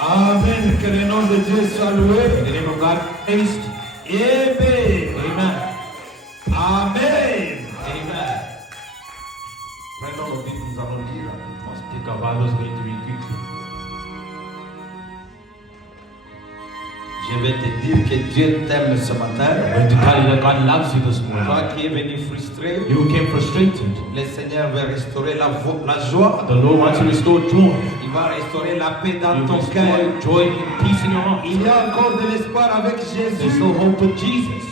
Amen. Que le nom de Dieu soit loué. The name of God praised. Amen. Amen. Amen. Amen. Prenons nos Bibles, nous allons lire. Let's pick our Bibles, going to read quickly. Je vais te dire que Dieu t'aime ce matin. I'm going to tell you that God loves you this morning. Toi qui es venu frustré, You came frustrated. le Seigneur veut restaurer la joie. The Lord wants to restore joy. Il va restaurer la paix dans You ton cœur. restore joy and peace in your heart. Il y a encore de l'espoir avec There's Jésus. still hope with Jesus.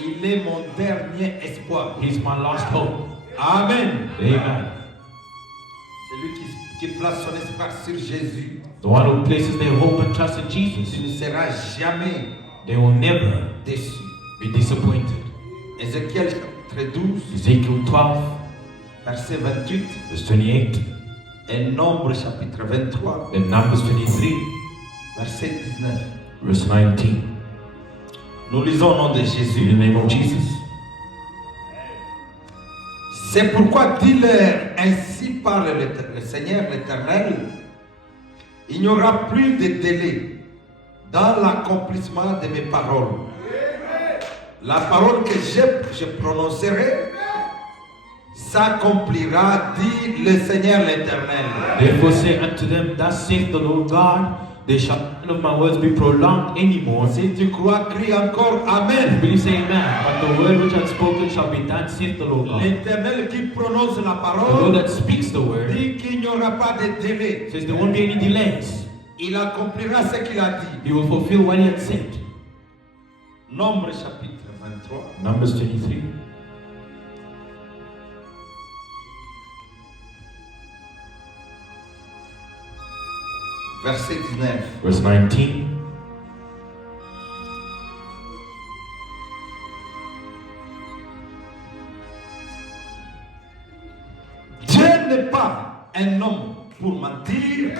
Il est mon dernier espoir. He's my last hope. Amen. Amen. Celui qui place son espoir sur Jésus, The one who places their hope and trust in tu Jesus, ne seras jamais they will never déçu. be disappointed. Ézéchiel chapitre 12, Ezekiel 12, verset 28, verse 28, et Nombre chapitre 23, and Numbers 23, verset 19. verse 19. Nous lisons au nom de In Jésus. the name of Jesus. C'est pourquoi dis-leur, ainsi parle le Seigneur l'Éternel, il n'y aura plus de délai dans l'accomplissement de mes paroles. La parole que je prononcerai s'accomplira, dit le Seigneur l'Éternel. Therefore say unto them, thus saith the Lord God, there shall none of my words be prolonged anymore. Si tu crois, crie encore Amen. Will you say amen? But the word which I have spoken shall be done, saith the Lord God. L'Éternel qui prononce la The Lord parole that speaks the word dit qu'il n'y aura pas de délai. says there won't be any delays. Il accomplira ce qu'il a dit. He will fulfill what he had said. Nombre chapitre 23. Numbers 23. Verset 19. Verse 19. Dieu n'est pas un homme pour mentir,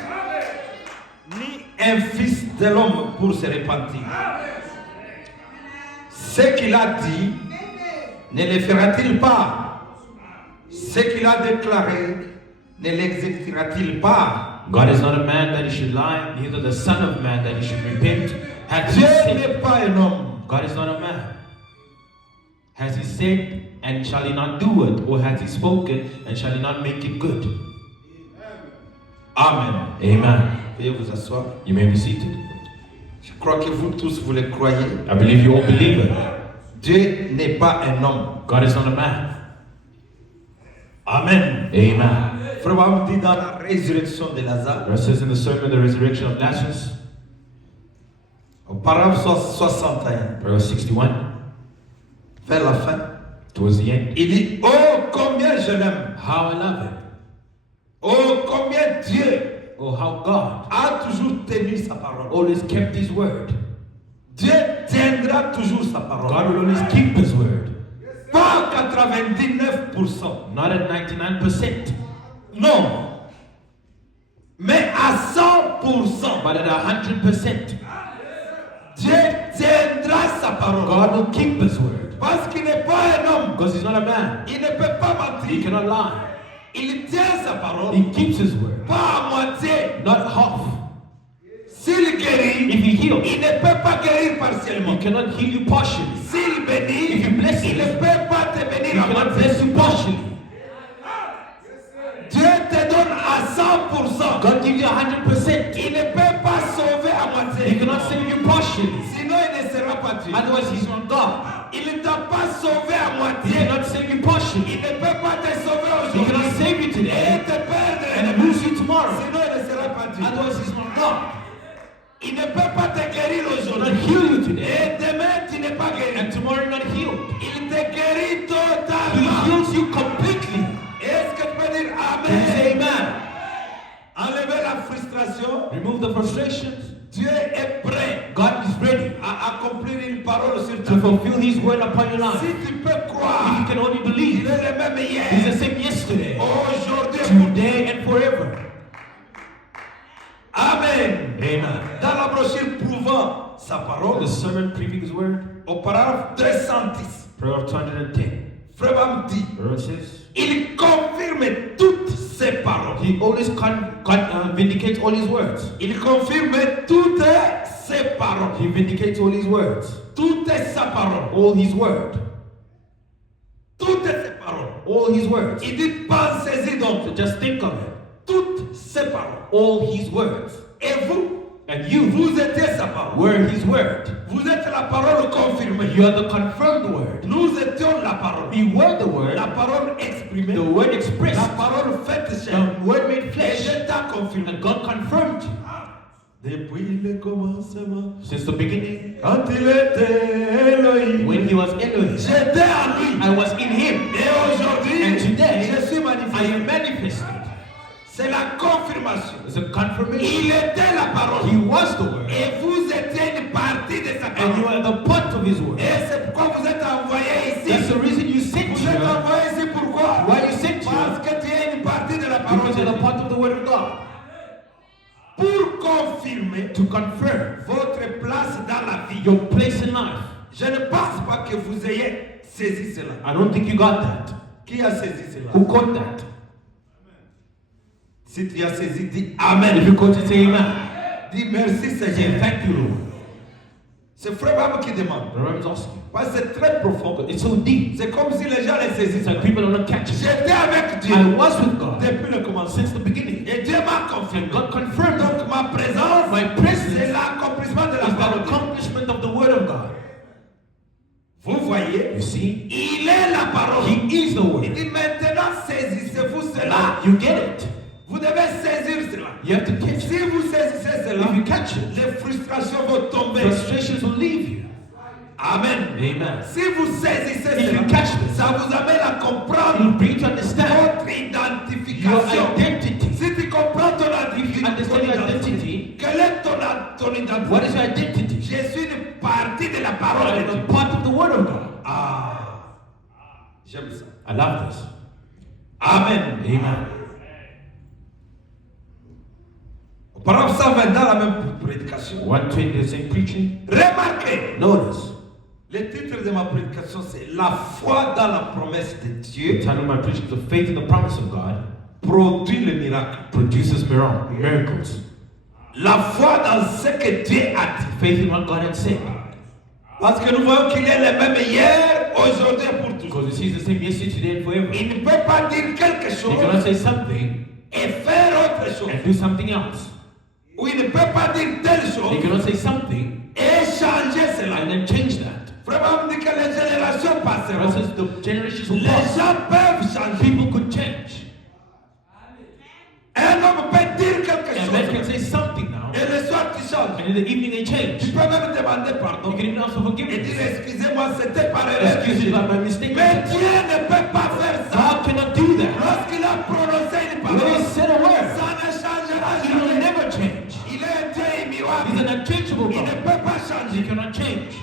ni un fils de l'homme pour se repentir. Ce qu'il a dit, ne le fera-t-il pas? Ce qu'il a déclaré, ne l'exécutera-t-il pas? God is not a man that he should lie, neither the son of man that he should repent. Has he Dieu said? n'est pas un homme. God is not a man. Has he said, and shall he not do it? Or has he spoken, and shall he not make it good? Amen. Amen. Veuillez vous asseoir. You may be seated. Je crois que vous tous, vous le croyez. I believe you all believe it. Dieu n'est pas un homme. God is not a man. Amen. Amen. Frère Abraham dit dans la résurrection de Lazare, It says in the sermon, the resurrection of Lazarus, au paragraphe 61, verse 61, vers la fin, towards the end, il dit, oh combien je l'aime, how I love him. oh combien Dieu Oh, how God a toujours tenu sa parole. always kept his word. Dieu tiendra toujours sa parole. God will always keep his word. Pas 99%, Not at 99%, non, mais à 100%. but at 100%. Dieu tiendra sa parole. God will keep his word. Parce qu'il n'est pas un homme, Because he's not a man. il ne peut pas He mentir. cannot lie. Il tient sa parole, He keeps his word. pas à moitié. Not half. S'il guérit, If he heals, il ne peut pas guérir he partiellement. cannot heal you partially. S'il bénit, If you bless il him, ne peut pas te he bénir à cannot moitié. bless you partially. Dieu te donne à 100%. God gives you 100%. Il ne peut pas sauver à He moitié. cannot save you partially. Sinon, il ne sera pas Dieu. Otherwise, he's not God. Il ne t'a pas sauvé à He moitié. cannot save you partially. Il ne peut pas te sauver He aujourd'hui. cannot save you Et today te perdre. and lose you tomorrow. Sinon, il ne sera pas Dieu. Otherwise, he's not God. Il ne peut pas te guérir He will not aujourd'hui. heal you today. Et demain, tu n'es pas guéri. And tomorrow, you're not healed. Il te guérit He totalement. heals you completely. Est-ce que tu peux dire Can you say Amen? amen? Enlever la frustration. Remove the frustrations. Dieu est prêt God is ready à accomplir une parole sur ta to vie. fulfill his word upon your life. Si tu peux If you croire, can only il believe, est le même he's hier, the same yesterday, aujourd'hui. today, and forever. Amen. Amen. Dans la brochure prouvant sa parole, The sermon proving his word, au paragraphe 210, prayer of 210. Frère Bam dit, Where it says, il confirme toutes ses paroles. He always vindicates all his words. Il confirme toutes ses paroles. He vindicates all his words. Toute sa parole. All his word. Toutes ses paroles. All his words. Il dit pensez-y donc. So just think of it. Toutes ses paroles. All his words. Et vous, And you vous étiez sa parole. were his word. Vous êtes la parole confirmée. You are the confirmed word. Nous étions la parole. We were the word. La parole exprimée. The word expressed. La parole faite chair. The word made Et flesh. je t'ai confirmé. And God confirmed you. Depuis le commencement, Since the beginning, quand il était Elohim, when he was Elohim, j'étais en lui. I was in him. Et aujourd'hui, And today, je suis I manifesté. am manifested. C'est la confirmation. It's a confirmation. Il était la parole. He was the word. Et vous étiez une partie de sa And you parole. are the part of his word. Et c'est pourquoi vous êtes envoyé That's ici. the reason you sent Vous êtes here. envoyé ici pourquoi? Why you sent Parce here? que tu es une partie de la parole Because de you're the Dieu. part of the word of God. Pour confirmer To confirm votre place dans la vie. your place in life. Je ne pense pas que vous ayez saisi cela. I don't think you got that. Qui a saisi cela? Who caught that? Si tu as saisi, dis If Amen. you caught it, say amen. Dis merci Say Seigneur. thank you, Lord. C'est Frère Bab qui demande. The Rabbi's asking. Parce que c'est très profond. It's so deep. C'est comme si les gens les It's saisissent. like people don't catch it. J'étais avec Dieu I was with God depuis le commencement. since the beginning. Et Dieu m'a confirmé. And God confirmed it. Donc ma présence, My presence c'est l'accomplissement de la is the parole. de Dieu. accomplishment of the word of God. Vous voyez, You see? il est la parole. He is the Il word. dit maintenant saisissez-vous cela. You get it. Vous devez saisir cela. You have to catch it. Si vous saisissez cela, If you catch it, les frustrations vont tomber. frustrations will leave you. Amen. Amen. Si vous saisissez If cela, you catch this, ça vous amène à it comprendre will bring you to understand votre your identification. identity. Si tu comprends ton You understand your identité, identity. quelle est ton identité? What is your identity? Je suis une partie de la parole I de am Dieu. a part of the word of God. Ah, j'aime ça. I love this. Amen. Amen. Parole 120 dans la même prédication. 120 the same preaching. Remarquez, Notice. le titre de ma prédication c'est La foi dans la promesse de The Dieu title of my preaching is The Faith in the Promise of God produit le miracle. Produces miracles. La foi dans ce que Dieu a dit. Faith in what God had said. Parce que nous voyons qu'il est le même hier, aujourd'hui et pour toujours. Because we see it's the same yesterday, today, and forever. Il ne peut pas dire quelque He chose cannot say something et faire autre chose. and do something else. Ou il ne peut pas dire telle He chose cannot say something et changer cela. and then change that. Vraiment, on dit que les générations For passeront. instance, the generations will Les pass. gens peuvent changer. People could change. Un homme peut dire quelque And men can chose say something now, et le soir tu changes. and in the evening they Tu change. peux même demander pardon You can even ask for et dire forgiveness. excusez-moi, c'était par erreur. Excuse me about my mistake. Mais Dieu ne peut pas faire ça. God cannot do that. Lorsqu'il a prononcé une When parole, he said a word, ça ne changera he will jamais. never change. Il est un Dieu immuable. He's an unchangeable Il ne God. peut pas He changer. cannot change.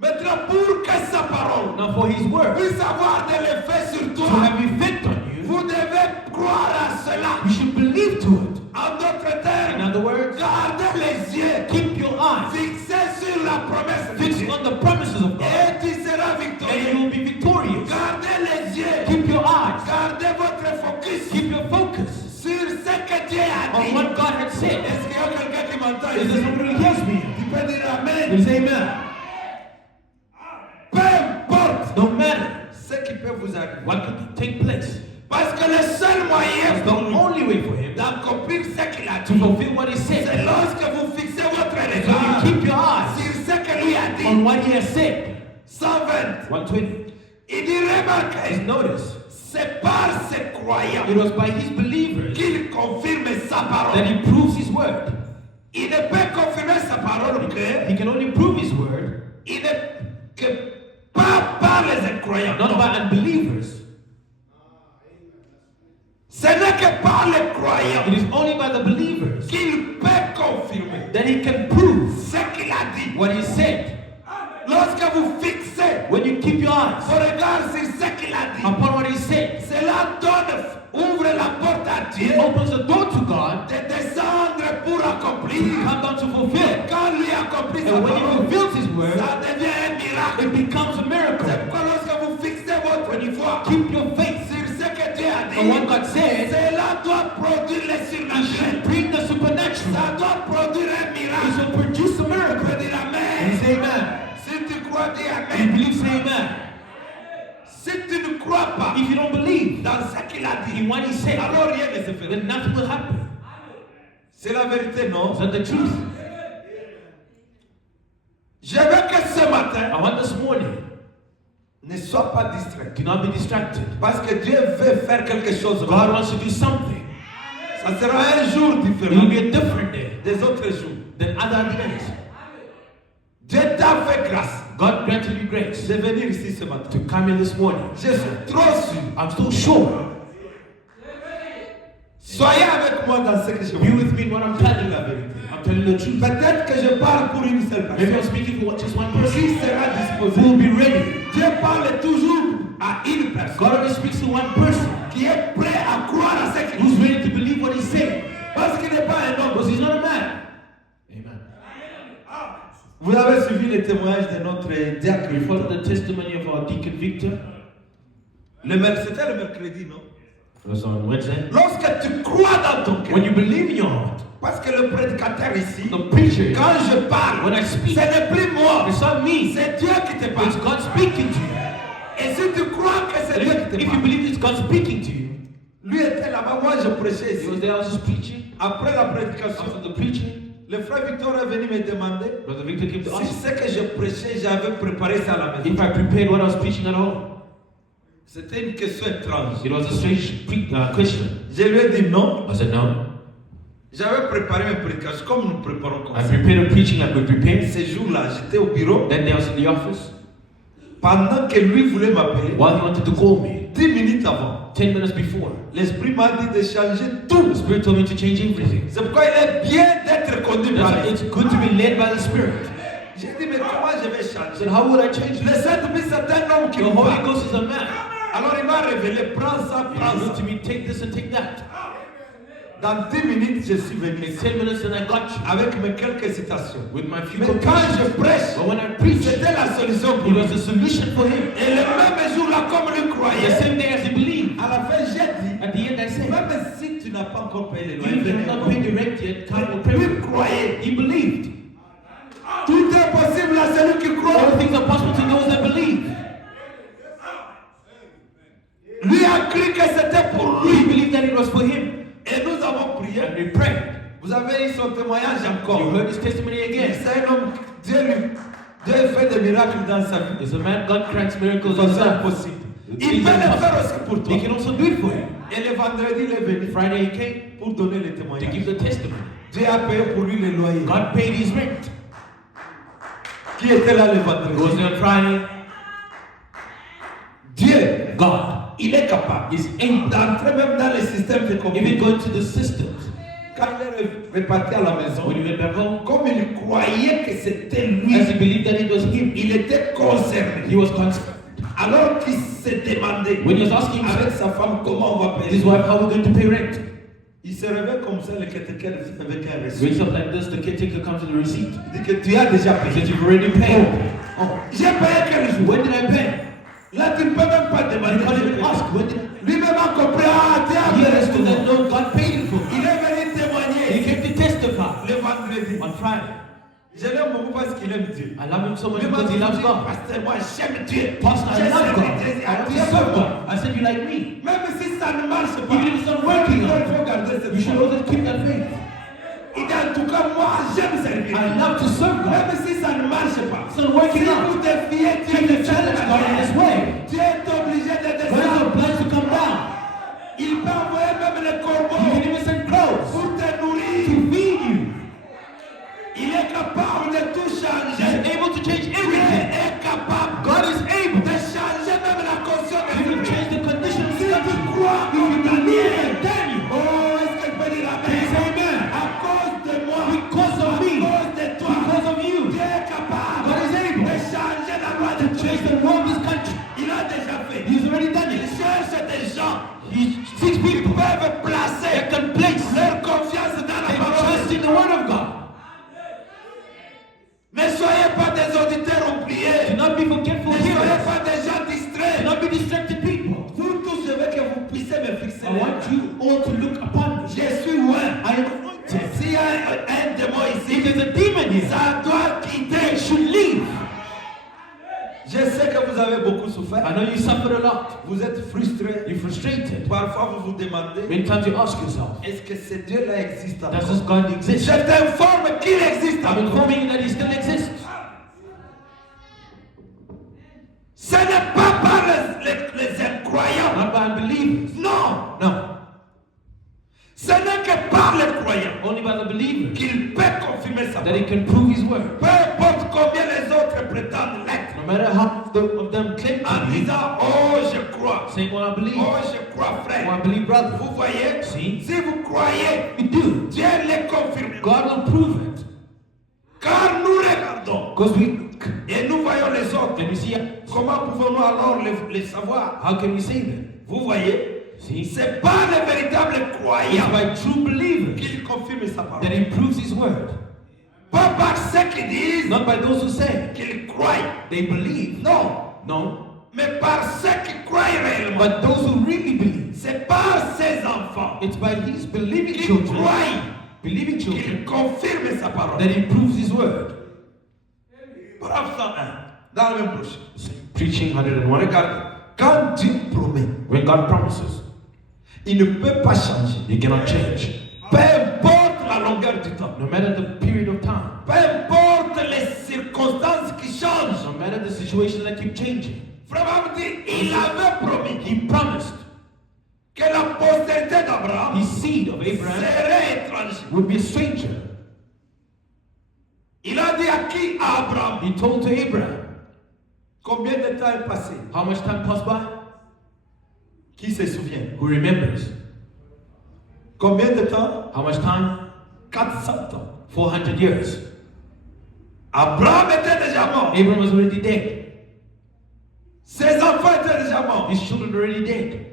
Maintenant, pour que sa parole Now for his word puisse avoir de l'effet sur to toi, have effect on you, vous devez croire à cela. you should believe to it. En d'autres In termes, other words, gardez les yeux keep your eyes fixés sur la promesse de fixed Dieu. on the promises of God, Et tu seras and you victorieux. will be victorious. Gardez les yeux. Keep your eyes, Gardez votre focus keep your focus sur ce que Dieu a on dit. what God had said. Est-ce qu'il y a quelqu'un qui m'entend Is there ici? somebody who hears me? Tu peux dire Amen. You say amen. Peu importe No matter ce qui peut vous arriver. what could take place, Parce que le seul moyen that's the pour nous only way for him d'accomplir ce qu'il a to dit, fulfill what he c'est said. lorsque vous fixez votre So regard you keep your eyes sur ce que lui a dit. on what he has said. 120. 120. Il dit remarquez, Just notice, c'est par ses croyants it was by his believers qu'il confirme sa that parole. he proves his word. Il ne peut confirmer sa parole que He can only prove his word il ne que pas par les incroyants. not Non. by unbelievers. Ce n'est que par les It croyants is only by the believers qu'il peut confirmer that he can prove ce qu'il a dit. what he said. Lorsque vous fixez When you keep your eyes vos regards sur ce qu'il a dit, upon what he said, cela ouvre la porte à Dieu it opens the door to God de descendre pour to accomplir. come down to fulfill. Quand lui accomplit sa And when he parole, fulfills his word, ça devient un miracle. it becomes a miracle. C'est pourquoi lorsque vous fixez votre foi Keep your faith sur ce que Dieu And what God said, cela doit produire les it should surnaturels. bring the supernatural. Ça doit produire un It miracle. should produce a Tu miracle. peux dire And Amen. say amen. Si tu crois, dis If you Amen. believe, say amen. Si tu ne crois pas If you don't believe dans ce qu'il a in dit, what he said, alors rien ne se fera. then nothing will happen. C'est la vérité, non? Is that the truth? Je veux que ce matin, I want this morning, ne sois pas distrait. do not be distracted. Parce que Dieu veut faire quelque chose. God wants to do something. Ça sera un jour It will différent be a different day des autres jours. than other days. Dieu t'a fait grâce God granted you grace de venir ici ce matin. to come in this morning. Je suis trop sûr. I'm so sure. Soyez avec moi dans ce que je Be veux. with me in what I'm telling you. I'm telling you the truth. Peut-être que je parle pour une seule Maybe I'm personne. speaking for just one person Qui sera who disposé? will be ready. Dieu parle toujours à une personne God always speaks to one person qui est prêt à croire à ce qu'il who's dit. ready to believe what he's saying. Parce qu'il n'est pas un Because homme. he's not a man. Amen. Vous avez suivi les témoignages de notre diacre. We follow the testimony of our deacon Victor. C'était le mercredi, non? It was on Wednesday. Lorsque tu crois dans ton cœur, When you believe in your heart, parce que le prédicateur ici, the preacher, quand je parle, when I speak, ce n'est plus moi, it's not me. c'est Dieu qui te It's parle. God speaking to you. Et si tu crois que c'est And Dieu qui te if you parle, believe it's God speaking to you, lui était là-bas, moi je prêchais he was ici. there, I was just preaching. Après la prédication, After the preaching, le frère Victor est venu me demander Brother Victor came to si ask ce que je prêchais, j'avais préparé ça à la maison. if I prepared what I was preaching at home. C'était une question étrange. It was a strange question. Je lui ai dit non. I said, no. J'avais préparé mes prédications comme nous préparons comme I ça. prepared a preaching like we prepared. Ces jours-là, j'étais au bureau. That day I was in the office. Pendant que lui voulait m'appeler, While he wanted to call me, 10 minutes avant, 10 minutes before, l'Esprit m'a dit de changer the tout. Spirit told me to change everything. C'est pourquoi il est bien d'être conduit That's par why lui. it's good to be led by the Spirit. J'ai dit, mais comment je vais I changer? said, how would I change Le this? Saint-Esprit, c'est un homme qui The me Holy parle. Ghost is a man. Alors il m'a révélé, prends ça, He prends said ça. to me, take this and take that. Dans 10 minutes, je suis venu In 10 minutes and I got you. avec mes quelques citations. With my few Mais quand quotations. je prêche, But when I preach, c'était la solution pour it lui. was the solution for him. Et le même jour-là, comme lui The croyait, same day as he believed. à la fin, j'ai dit, At the end I said, même si tu n'as pas encore payé les even if you loyers, have not paid the rent yet, God will pay lui for it. croyait. He believed. Tout est possible à celui qui All croit. things are possible to those that believe. Lui a cru que c'était pour He lui. believed that it was for him. Et nous avons prié. And we prayed. Vous avez eu son témoignage You encore. heard his testimony again. C'est un homme, Dieu fait des miracles dans sa vie. There's a man, God grants miracles C'est in his life. impossible. Il Things peut are le faire possible. aussi pour toi. He can also do it for you. Et le vendredi, il est venu Friday he came pour donner les to témoignages. give the testimony. Dieu a payé pour lui les loyers. God paid his rent. Qui était là le He was vendredi? there on Friday. Dieu, God il est capable is able. d'entrer même dans les systèmes de Even communication. going to the systems. Quand il est reparti à la maison, When he went back home, comme il croyait que c'était lui, as he believed that it was him, il était concerné. he was concerned. Alors qu'il s'est demandé When he was asking avec sa femme comment on va his payer, wife, how are we going to pay rent? il se réveille comme ça, le catéchète avec un reçu. Wakes up like this, the caretaker comes with the receipt. Il dit que tu as déjà He payé. said, you've already paid. Oh, j'ai payé quel jour? When did I pay? Là, tu ne peux même pas You demander. can't even ask. When did Lui-même a compris, ah, tu as he payé. understood that no, God paid it for me. Il est venu He témoigner came to testify le vendredi. on Friday. Je l'aime beaucoup parce qu'il aime Dieu. I love him so much Lui m'a because he dit, loves God. pasteur, moi j'aime Dieu. Pastor, I J'ai love servi God. Jésus. I Ah, want tu to aimes serve God. God. I said, you like me. Même si ça ne marche pas, Even if it's not working il out, faut garder cette you should foi. always keep that faith. Il dit, en tout cas, moi j'aime servir. I love to serve God. Même si ça ne marche pas, It's not working si out. vous défiez Dieu Keep de the challenge God in His way. Dieu est obligé de God is descendre. obliged to come down. Il peut envoyer même les He corbeaux can even send crows pour te to nourrir. feed you. Il est capable de tout He's changer. able to change Dieu everything. est capable God is able de changer même la conscience He de will change the condition of Si tu situation. crois If you comme believe Daniel, like Daniel, oh, est-ce que je peux dire can you say amen? amen? À cause de moi, Because of à me, cause de toi, because of you, Dieu est capable God is able de changer la loi de to change Dieu. the law of this country. Il a déjà fait. know you suffered a lot. Vous êtes frustré. You're frustrated. Parfois, vous vous demandez, Many times you ask yourself, est-ce que ce Dieu-là existe does encore? this God exist? Je t'informe qu'il existe I'm encore. informing you that He still exists. Ce n'est pas par les incroyants. Not by unbelievers. Non. No. Ce n'est que par les croyants Only by the believers qu'il peut confirmer sa that He parole. can prove His word. Peu importe combien les autres prétendent l'être. No matter how of them claim En to be, disant, oh, je crois. saying, well, I believe. Oh, je crois, Oh, frère. I believe, brother. Vous voyez, See? si vous croyez, We do. Dieu les confirme. God will prove it. Car nous regardons Because we look et nous voyons les autres. and we see, Comment pouvons-nous alors les savoir? how can we say that? Vous voyez, See? c'est pas les véritables It's croyants by true believers qu'il confirme sa that parole. He proves His word. Pas par ceux qui disent Not by those who say qu'ils croient. they believe. Non. No. Mais par ceux qui croient réellement. But those who really believe. C'est par ses enfants It's by His believing qui children, croient believing qu'il children, confirme sa parole. that He proves His word. Paragraphe 101, dans le même prochain. Preaching 101. Regardez, quand Dieu promet, When God promises, il ne peut pas changer. He cannot change. Peu importe la longueur du temps. No matter the period of time, Peu importe les circonstances qui changent. no matter the situation that keep changing, Frère Abraham dit, il avait promis He promised que la postérité d'Abraham His seed of Abraham serait étranger. would be a stranger. Il a dit à qui? À Abraham. He told to Abraham. Combien de temps est passé? How much time passed by? Qui se souvient? Who remembers? Combien de temps? How much time? 400 ans. 400 years. Abraham était déjà mort. Abraham was already dead. Ses enfants étaient déjà morts. His children were already dead.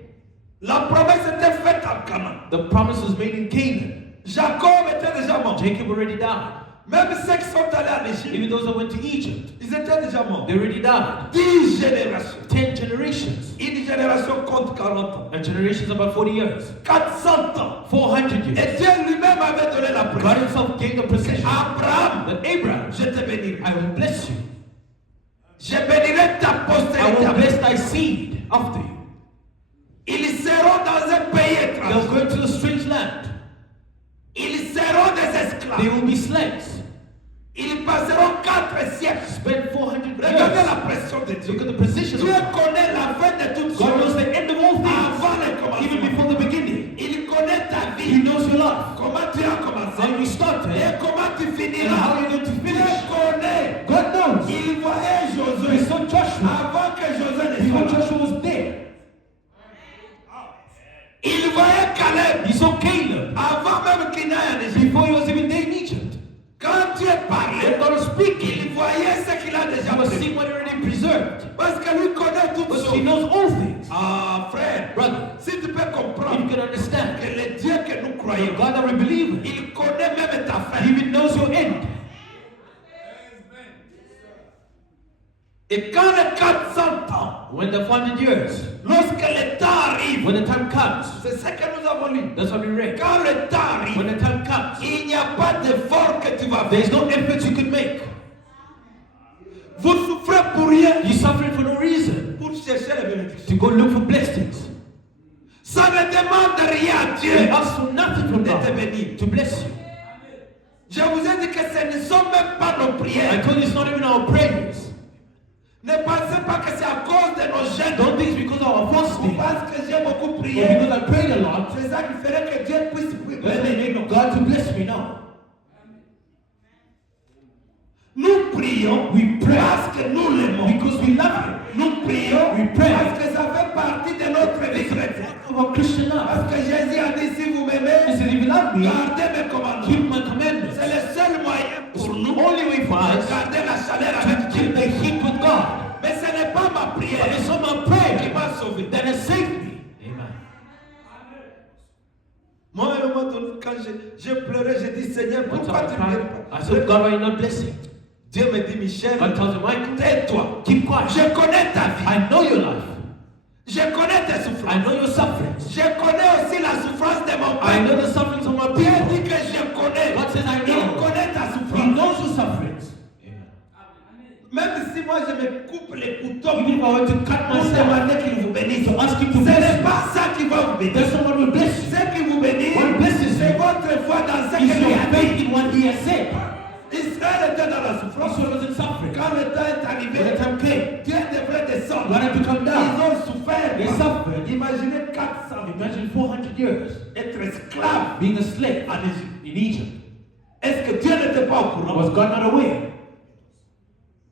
La promesse était faite en Canaan. The promise was made in Canaan. Jacob était déjà mort. Jacob already died. Même ceux qui sont allés en Égypte, Even those that went to Egypt, ils étaient déjà morts. they already died. 10 générations. 10 generations. Une génération compte 40 ans. A generation is about 40 years. 400 ans. 400 years. Et Dieu lui-même avait donné la God promesse. Himself gave the precision Abraham, that Abraham, je te bénirai. I will bless you. Je bénirai ta I postérité. will bless thy seed after you. Ils seront dans un pays They'll étranger. go to a strange land. Ils seront des They esclaves. will be slaves. Ils passeront 4 siècles. Spend 400 Regardez years. la pression de Look Dieu. at the precision Dieu of God. connaît la fin de toutes God knows choses the end of all things, avant le even commencement. before the beginning. Il connaît ta He vie. knows your life. Comment tu as commencé How you started et comment tu and finiras. how you're going to Dieu finish. connaît. God knows. Il voyait He Josué saw Joshua avant que Josué ne before soit là. Joshua was there. Il voyait Caleb He saw Caleb avant même qu'il n'aille en Égypte. before he was even there in Egypt. Quand Dieu parlait, When God was speaking, il voyait ce qu'il a déjà he was prévu. seeing what he already preserved. Parce que lui connaît toutes Because he choses. knows all things. Ah, frère, Brother, si tu peux if comprendre you can understand, que le Dieu que nous the croyons, God that we believe in, il connaît même ta fin. he even knows your end. Et quand les 400 ans, When the 400 years, lorsque le temps arrive, when the time comes, c'est ce que nous avons lu. that's what we read. Quand le temps arrive, When the time comes, il n'y a pas d'effort que tu vas there's faire. no effort you could make. Vous souffrez pour rien, You're suffering for no reason pour chercher les bénédictions. to go look for blessings. Ça ne demande rien à You Dieu ask for nothing from de te God bénir. to bless you. Je vous ai dit que ce ne sont même pas nos I prières. told you it's not even our prayers. Ne pensez pas que c'est à cause de nos jeûnes. Don't think it's because of our Vous fasting pensez que j'ai beaucoup or prié. because I prayed a lot. C'est ça qui ferait que Dieu puisse That's bénir. the God to bless me now. Nous prions We pray parce que nous l'aimons. because we love Him. Nous prions We pray. parce que ça fait partie de notre vie chrétienne. Of our Christian life. Parce que Jésus a dit, si vous He m'aimez, said, if you love me, gardez mes commandements. keep my commandments. C'est le seul moyen pour nous The only way for de us garder la chaleur to avec keep Dieu. the heat with God. Mais ce n'est pas ma But prière it's not my qui prayer m'a sauvé. that has saved me. Amen. Moi, à un moment donné, quand je pleurais, j'ai dit, Seigneur, One pourquoi time tu I ne cried. m'aimes I pas? said, God, why are you not blessing? Dieu me dit, Michel, God tells him, Michael, tais-toi. keep quiet. Je connais ta vie. I know your life. Je connais tes I souffrances. know your sufferings. Je connais aussi la souffrance de mon I know père. the sufferings of my Dieu people. dit que je connais. God says, I Il know. connaît ta He souffrance. knows your sufferings. Même si moi moi je me coupe les couteaux Even if I were to cut pour myself, demander qu'il vous bénisse, to ask him to ce bless n'est you, pas ça qui va vous bénir. there's someone who will bless you. Ce qui vous bénit, What blesses c'est you votre foi dans ce is qu'il your a faith dit. in what he has said. Israël était dans la souffrance. Israel was in suffering. Quand le temps est arrivé, When the time came, Dieu devrait descendre. God had to come Ils down. ont souffert. They suffered. Imaginez 400 Imagine 400 years être esclave being a slave en Égypte. in Egypt. Est-ce que Dieu n'était pas au courant? Was God not aware?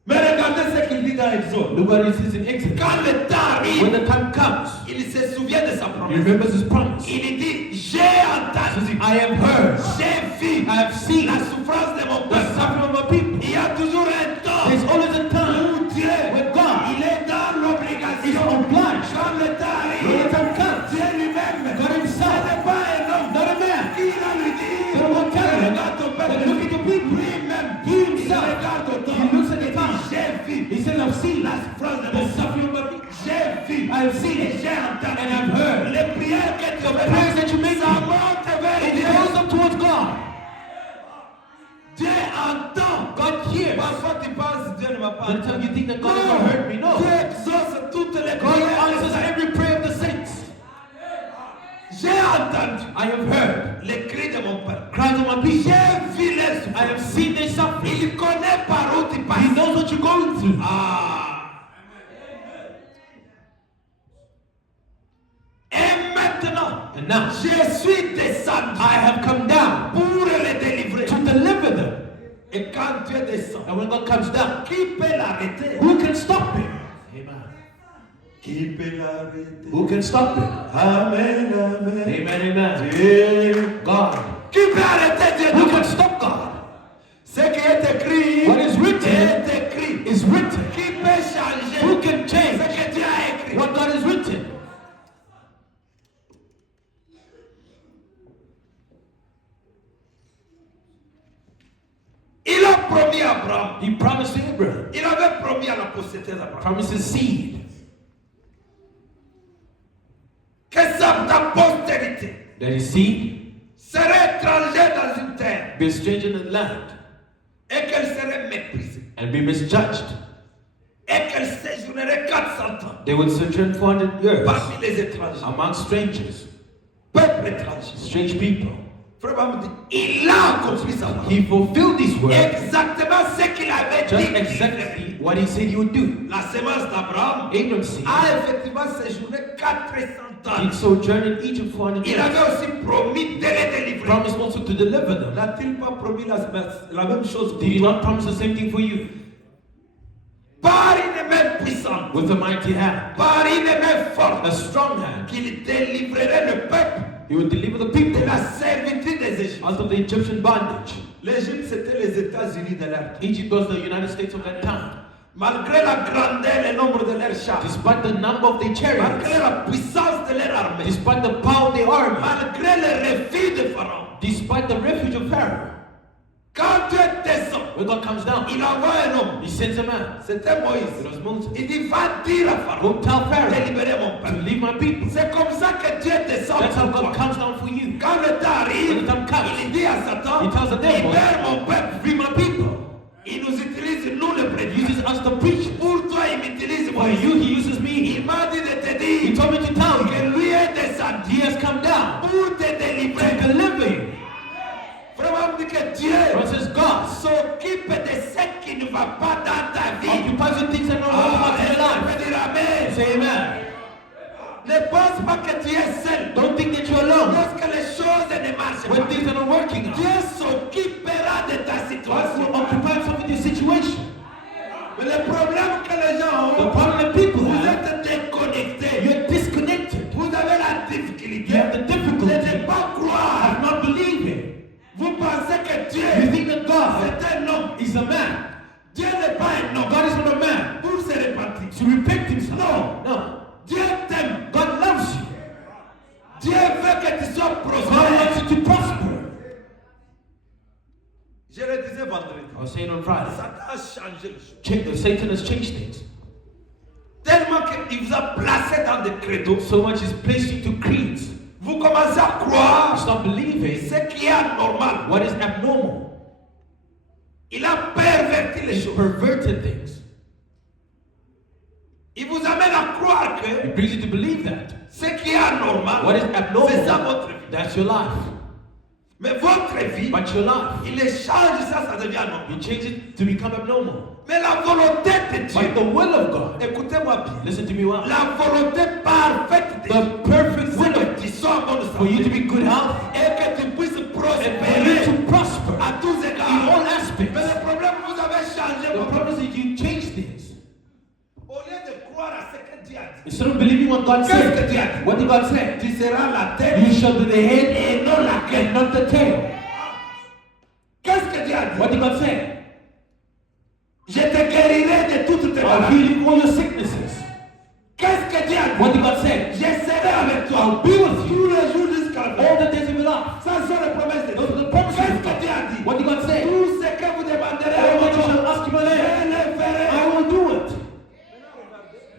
Mais regardez ce qu'il dit dans Exode. Look what it says in Exodus. Quand le temps When arrive, the time comes, il se souvient de sa he promesse. remembers his promise. Il dit, j'ai entendu, I have heard, j'ai vu I have seen la souffrance de mon the peuple. suffering of my people. Il y a toujours un temps There's always a time où Dieu, when God il est dans is l'obligation. obliged. Quand le temps When the arrive, time comes, Dieu lui-même, God ce himself, n'est pas un homme not a man, qui va lui dire, that will tell him, regarde ton but peuple. look at your people. Lui-même, He il himself, regarde au temps. he looks at the Il dit, time. j'ai vu He says, I've seen la souffrance de the mon peuple. suffering of my people. J'ai vu, I have seen et it. j'ai entendu. And I've heard. Les prières que tu fais, prayers that you make, ça monte vers it Dieu. goes up towards God. Dieu entend. God hears. Parfois tu penses Dieu ne m'a pas Sometimes you think that God Non. never heard me. No. Dieu exauce toutes les God prières. answers every prayer of the saints. J'ai entendu I have heard les cris de mon peuple. cries of my people. J'ai vu les I souffrances. have seen their suffering. Il connaît par où tu He passes. knows what you're going through. Ah. Et maintenant, And now, je suis descendu I have come down pour les délivrer. to deliver them. Et quand Dieu descend, And when God comes down, qui peut l'arrêter? who can stop him? Amen. Qui peut l'arrêter? Who can stop him? Amen, amen. Amen, amen. Dieu. God. Qui peut arrêter Dieu? Who can stop God? Ce qui est écrit, What is written est écrit. is written. Qui peut changer Who can ce change que Dieu a écrit? what God has written? Il a promis à Abraham. He promised to Abraham. Il avait promis à la postérité d'Abraham Promises seed. que ta postérité That his seed serait étrangère dans une terre be a stranger in the land et qu'elle serait méprisée and be misjudged. et qu'elle séjournerait 400 ans They would sojourn 400 years parmi les étrangers, among strangers, peuple étranger. strange people. Frère Abraham dit, il a accompli sa parole. He fulfilled these words Exactement ce qu'il avait just dit. exactly what he said he would do. La sémence d'Abraham Abraham's seed. a effectivement séjourné 400 ans. He sojourned in Egypt 400 Il years. avait aussi promis de les délivrer. Promised also to deliver them. N'a-t-il pas promis la même chose pour Did he toi? not promise the same thing for you? Par une main puissante, With a mighty hand, par une main forte, a strong hand, qu'il délivrerait le peuple he would deliver the people de la servitude des Égyptiens. out of the Egyptian bondage. L'Égypte, c'était les États-Unis de leur temps. Egypt was the United States of that time. Malgré la grandeur et le nombre de leurs chars, Despite the number of their malgré chariots, la puissance de leur armée, despite the power of their army, malgré le refus de Pharaon, despite the refuge of Pharaoh, quand Dieu descend, when God comes down, il envoie un homme. he sends a man. C'était It Moïse. was Moses. Il dit, va dire à Pharaon Go tell de Pharaoh libérer mon to peuple. leave my people. C'est comme ça que Dieu descend That's how pour God toi. comes down for you. Quand le temps arrive, When the time comes, il dit à Satan, he tells the devil, libère mon peuple. free my people. Il nous utilise, nous le He prédisons. uses us to preach. Pour toi, il m'utilise For moi. you, he uses me. Il m'a dit de te He dire told me to tell you, que lui est descendu he has come down pour te to délivrer. deliver you. Vraiment, dit que Dieu God says God s'occupe de ce qui ne va pas dans ta vie. occupies the things that are not about Et your tu life. peux dire Amen. Say amen. Ne pense pas que tu es seul. Don't think that you're alone. Lorsque les choses ne marchent When pas, things are not working out, Dieu s'occupera de ta God situation. will occupy himself with your situation. Mais le problème que les gens The ont, problem that people vous have, êtes déconnectés. you're disconnected. Vous avez la You difficulté have the de difficulty ne pas croire. of not believing. Vous pensez que You Dieu think that God c'est un homme. is a man. Dieu n'est pas un homme. God is not a man Pour se repentir. to repent himself. No. No. Dieu t'aime. God loves you. Dieu veut que tu sois God prospère. wants you to prosper. Je le disais vendredi. I was saying on Friday, Satan a changé les choses. Satan has changed things. Tellement qu'il vous a placé dans des credos. So much is placed into creeds. Vous commencez à You croire start believing ce qui est anormal. what is abnormal. Il a perverti les He's choses. perverted things. croire que It brings you to believe that. ce qui est anormal, What is c'est ça abnormal, votre vie. that's your life. Mais votre vie, But your life, il échange ça, ça devient anormal. you change it to become abnormal. Mais la volonté de But Dieu, the will of God, écoutez-moi bien, listen to me well, la volonté parfaite de Dieu, the perfect will c'est of que tu sois en bonne for you to santé be good health et que tu puisses and for you prospérer to prosper à tous in égards. all Mais aspects. le problème, vous avez changé The votre problem is that you change things. Au lieu de croire à ce que Dieu a dit, Instead of believing what God qu'est-ce que said, Dieu a dit? what did God say? Tu seras la tête You shall be the head et non la queue. and not the tail. Qu'est-ce que Dieu a dit? What did God say? Je te guérirai de toutes tes I'll maladies. heal you all your sicknesses. Qu'est-ce que Dieu a dit? What did God say? Je serai avec toi I'll be with you tous les jours jusqu'à la fin. all the days of your life. Ça, sont les promesses de Those are Dieu. the promises Qu'est-ce of que God. Dieu a dit? What did God say? Tout ce que vous demanderez All à what mon you shall nom, ask in my je name, le ferai. I will do it.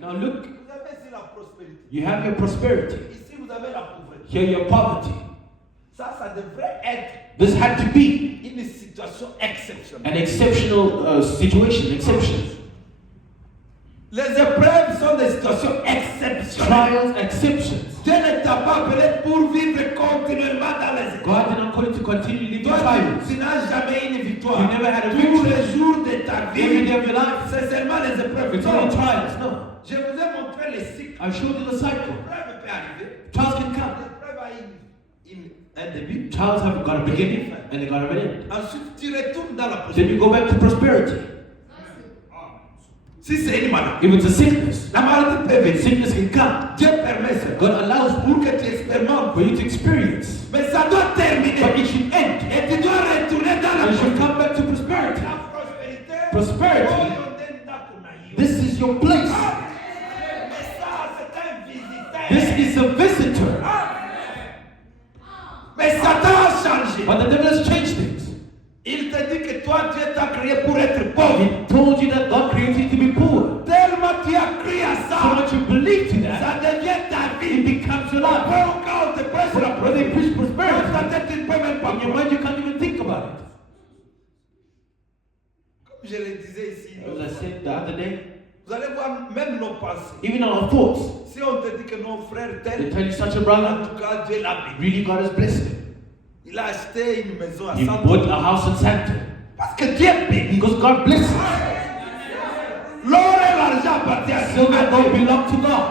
Now look, Vous avez ici la prospérité. you have your prosperity. Ici, vous avez la pauvreté. Here your poverty. Ça devrait être This had to be une situation exceptionnelle. an exceptional situation, exception. Les épreuves sont des situations exceptionnelles. Trials, exceptions. Dieu ne t'a pas appelé pour vivre continuellement dans les épreuves. God did not call you to continue living Toi, trials. tu n'as jamais une victoire. You never had a Tous victory. les jours de ta Every vie, day of your life, c'est seulement les épreuves. it's Non. only trials. No. Je vous ai montré les cycles. I showed you the cycle. L'épreuve peut arriver. Trials can come. L'épreuve a un début. Trials have got a beginning and they got an end. Ensuite, tu retournes dans la Then prospérité. you go back to prosperity. Si c'est une maladie, If it's a sickness, la maladie peut venir. sickness can come. Dieu permet ça. God allows Pour que tu expérimentes. for you to experience. Mais ça doit terminer. But it should end. Et tu dois retourner dans la And you should prospérité. come back to prosperity. La prospérité. Prosperity. This is your place. Mais ça, c'est un visiteur. This is a visitor. Mais Satan a changé. But the devil has changed things. Il te dit que toi, Dieu t'a créé pour être pauvre. He told you that God created you to be poor. Tellement tu as cru à So ça, much you believe to that, ça devient ta it vie. becomes your life. Quand on te prêche la When they preach dans prosperity, ta tête, tu ne peux même pas in your croire. mind you can't even think about it. Comme je le disais ici, As I said the other day, vous allez voir même nos pensées. even our thoughts, Si on te dit que non, frère they tel, tell you such a en brother, tout cas, Dieu l'a béni. really God has blessed him. Il a acheté une maison à He 100 bought a house in Santa. Parce que Dieu bénit. Because God blesses. L'or et l'argent appartiennent à Silver and gold Dieu. belong to God.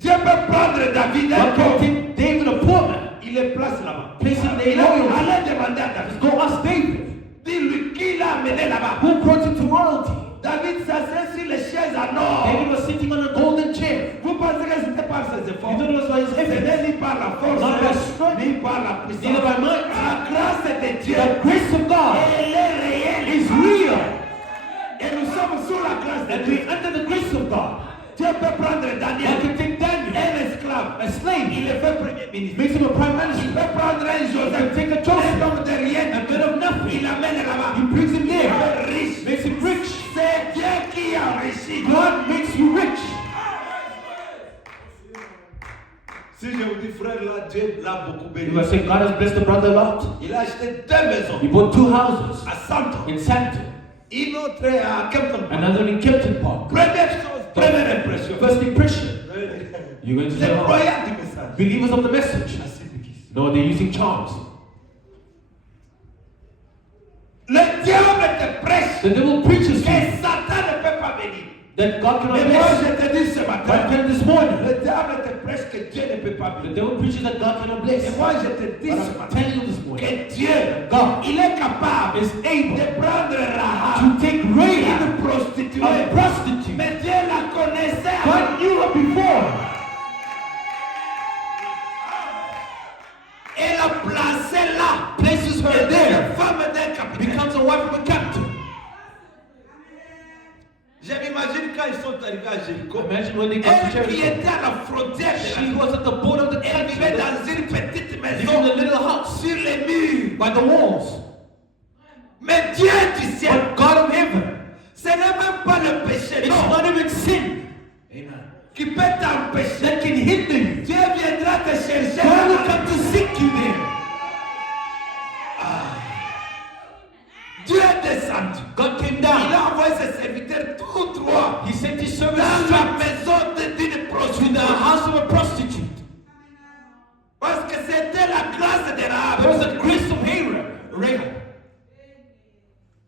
Dieu peut prendre David un God can pauvre. take David, a poor man, Il le place là-bas. place him there. Il allait demander à David. Go ask David, Dis-lui qui l'a amené là-bas. who brought him to royalty? David s'assied sur les chaises en or. David was sitting on a golden chair. Vous pensez que c'était par ses efforts? You don't know by his Ce efforts, n'est ni par la force, Not by strength. ni par la neither puissance. by might. La grâce de Dieu, The grace of God elle est réelle. is real. Et nous sommes sous la grâce de And Dieu. we're under the grace of God. Dieu peut prendre Daniel, God can take Daniel, un esclave, a slave, il le fait premier ministre. makes him a prime Il minister. peut prendre un Joseph, Take a un Joseph, homme de rien, a bit of nothing. il l'amène là-bas. He brings him Il there, est riche. makes him rich. C'est Dieu qui enrichit. God makes you rich. Si je vous dis frère, là, Dieu l'a beaucoup béni. You are saying God has blessed the brother a lot. Il a acheté 2 maisons He bought 2 houses à Santo, in Santa, une autre à Kempton. another in Kempton Park. Première chose, première impression. First impression, you're going to Les say, oh, croyants du message. believers of the message. No, they're using charms. Le diable te prêche The devil preaches to que you Satan ne peut pas bénir. that God cannot Mais moi bless. je te dis ce God matin, can this morning. le diable te prêche que Dieu ne peut pas The bénir. devil preaches that God cannot bless. Et moi je te dis But ce I'm matin telling you this morning, que Dieu, God il est capable is able de prendre Rahab, to take Rahab, une prostituée, a prostitute. mais Dieu la connaissait. God knew her before. Et la placée là, Places her et there. devient femme d'un capitaine. Becomes a wife of a captain. Je m'imagine quand ils sont arrivés à Jéricho, Imagine when they got to elle qui Jericho. était à la frontière de She la was at the border of the elle vivait country, dans une petite living maison in a little house sur les murs. by the walls. Mais Dieu du ciel, But God of heaven, ce n'est même pas le péché, it's non, not even sin. Amen. qui peut t'empêcher. That can hinder you. Dieu viendra te chercher. God will come to seek you there. Dieu est descendu. God came Il down. a envoyé ses serviteurs tout droit He sent his dans servants la straight Rahab. There was a grace of Rahab.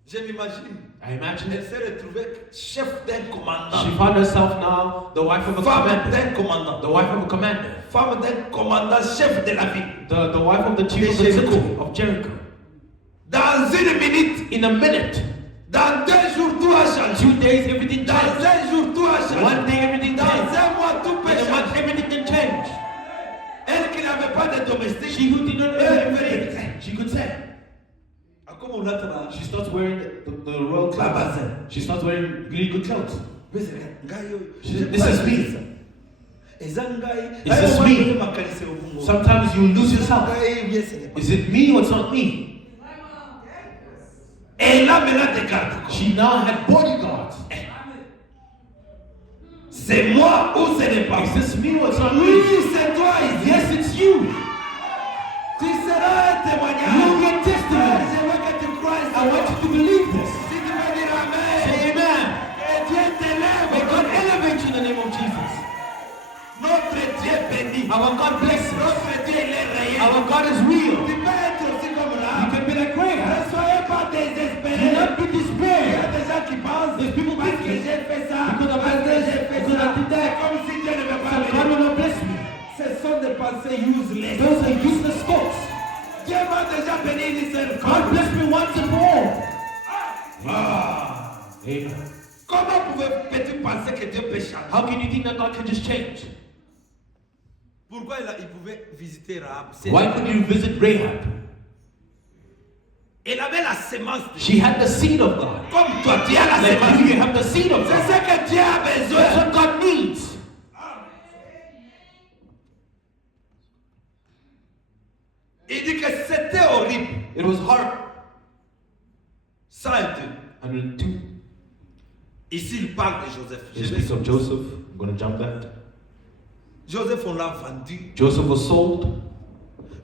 Je m'imagine. I imagine Elle it. s'est retrouvée chef d'un commandant. She found herself now the wife of a Femme commander. d'un commandant. The wife of a commander. Femme d'un commandant, chef de la ville. The wife of the chief of the Jericho. city of Jericho. Dans une minute, In a minute, dans 2 jours, tout a changé. 2 days, everything Dans changed. 1 jour, tout a changé. One day, everything Dans changed. 1 mois, tout peut In a month, changer. everything can change. Elle qui n'avait pas de domestique, She who did not elle have fait anything, she could say. comme on a travaillé. She starts wearing the royal clothes. Babazin. She starts wearing really good clothes. Mais c'est ngai yo. This is me. Eza ngai. This is me. Makalise obungo. Sometimes you lose yourself. Ngai, bien, ce n'est pas. Is it me or it's not me? Elle a maintenant des gardes. She now had bodyguards. C'est moi ou ce n'est pas. Is this me or it's not Oui, me? c'est toi ici. Yes, it's you. Tu seras un témoignage. You'll get testimony. Je veux que tu croies ça. I want you to believe this. Si tu veux dire Amen, Say amen. que Dieu t'élève. May God elevate you in the name of Jesus. Notre Dieu béni. Our God bless you. Notre Dieu, il est réel. Our God is real. Tu peux être aussi comme You là. can be like Ne Rahab. soyez pas Do désespérés. not be Il y a despaired. des gens qui pensent There's people parce que thinking, j'ai fait ça, because of parce que this, j'ai fait because ça. I did that. Comme si Dieu ne veut pas So God venir. will not bless me. Ce sont des pensées useless. Those are useless thoughts. Dieu m'a déjà béni d'une seule fois. God bless me once and for all. Ah. Amen. Comment peux-tu penser que Dieu peut changer? How can you think that God can just change? Pourquoi il pouvait visiter Rahab? Why could you visit Rahab? Elle avait la sémence de She had the seed of God. Comme toi, tu as la Like sémence. you, you have the seed of C'est God. ce que Dieu a That's besoin. what God needs. Il dit que c'était horrible. It was hard. 102. 102. Ici, il parle de Joseph. It speaks of Joseph. I'm going to jump that. Joseph, on l'a vendu. Joseph was sold,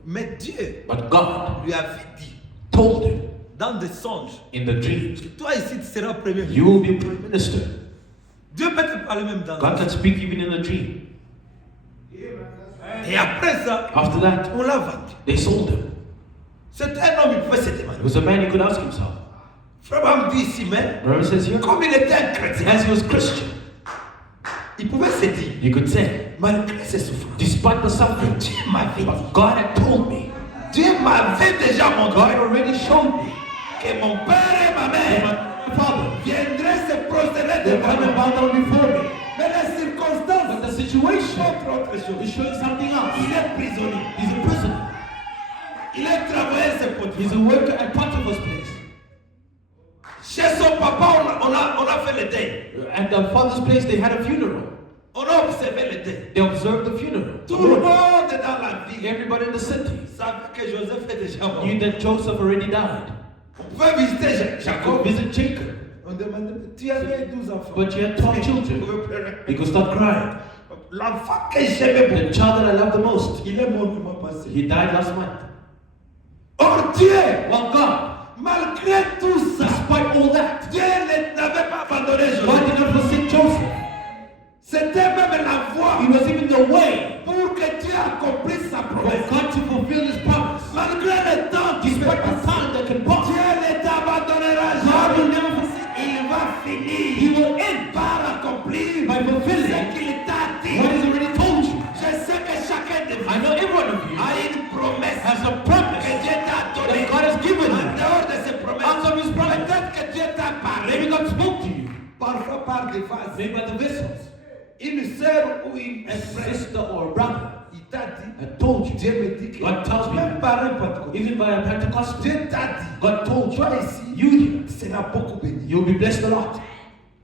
Mais Dieu but God lui avait dit, told him dans des songes, in the dreams, que toi ici, tu seras premier ministre. you will be prime minister. Dieu peut te parler même dans God can speak even in a dream. Et après ça, After that, on l'a vendu. they sold him. C'était un homme, il pouvait se It demander. was a man he could ask himself. Frère Bam dit ici, mais Remember it says here, comme il était un chrétien, as he was Christian, il pouvait se dire, you could say, malgré ses souffrances, despite the suffering, Dieu m'avait dit, but God had told me, Dieu m'avait déjà montré God already showed me que mon père et ma that mère my father viendraient se prosterner will devant come and moi. bow down before me. Mais les circonstances But the situation montrent autre chose. is showing something else. Il est prisonnier. He's a prisoner. Il est travailleur ses He's potiers. a worker at Potiphar's place. Chez son papa, on a fait le deuil. At the father's place, they had a funeral. On a observé le deuil. They observed the funeral. Tout le monde dans la ville Everybody in the city savait que Joseph est déjà mort. knew that Joseph already died. On pouvait visiter Go Jacob. visit Jacob, On demandait, tu avais 12 enfants. but you had 12 children. He could start crying. L'enfant que j'aimais beaucoup, The child that I love the most, il est mort le mois passé. he died last month. Or Dieu, Well, God, malgré tout ça, despite all that, Dieu n'avait pas abandonné God Joseph. did not forsake Joseph. C'était même la voie He was even the way pour que Dieu accomplisse sa for promesse. God to fulfill His promise. Malgré le temps qui Despite peut the time that can pass, Dieu ne t'abandonnera God will jamais. never forsake. Il va finir He will end par accomplir by fulfilling ce qu'il t'a dit. what He's already told you. Je sais que chacun de vous I know every one of you a une promesse has a promise que Dieu t'a donnée. that God has given En you. dehors de ces promesses, Out of His promise. peut-être que Dieu t'a Maybe parlé, God spoke to you, parfois par des vases. maybe by the vessels. Une sœur ou une A frère, sister or a brother il t'a dit, had told you. Dieu me dit que God tells me. même par un pentecôtiste, Even by a Pentecostal, Dieu t'a dit, God told you. toi ici, You here, tu seras beaucoup béni. you'll be blessed a lot.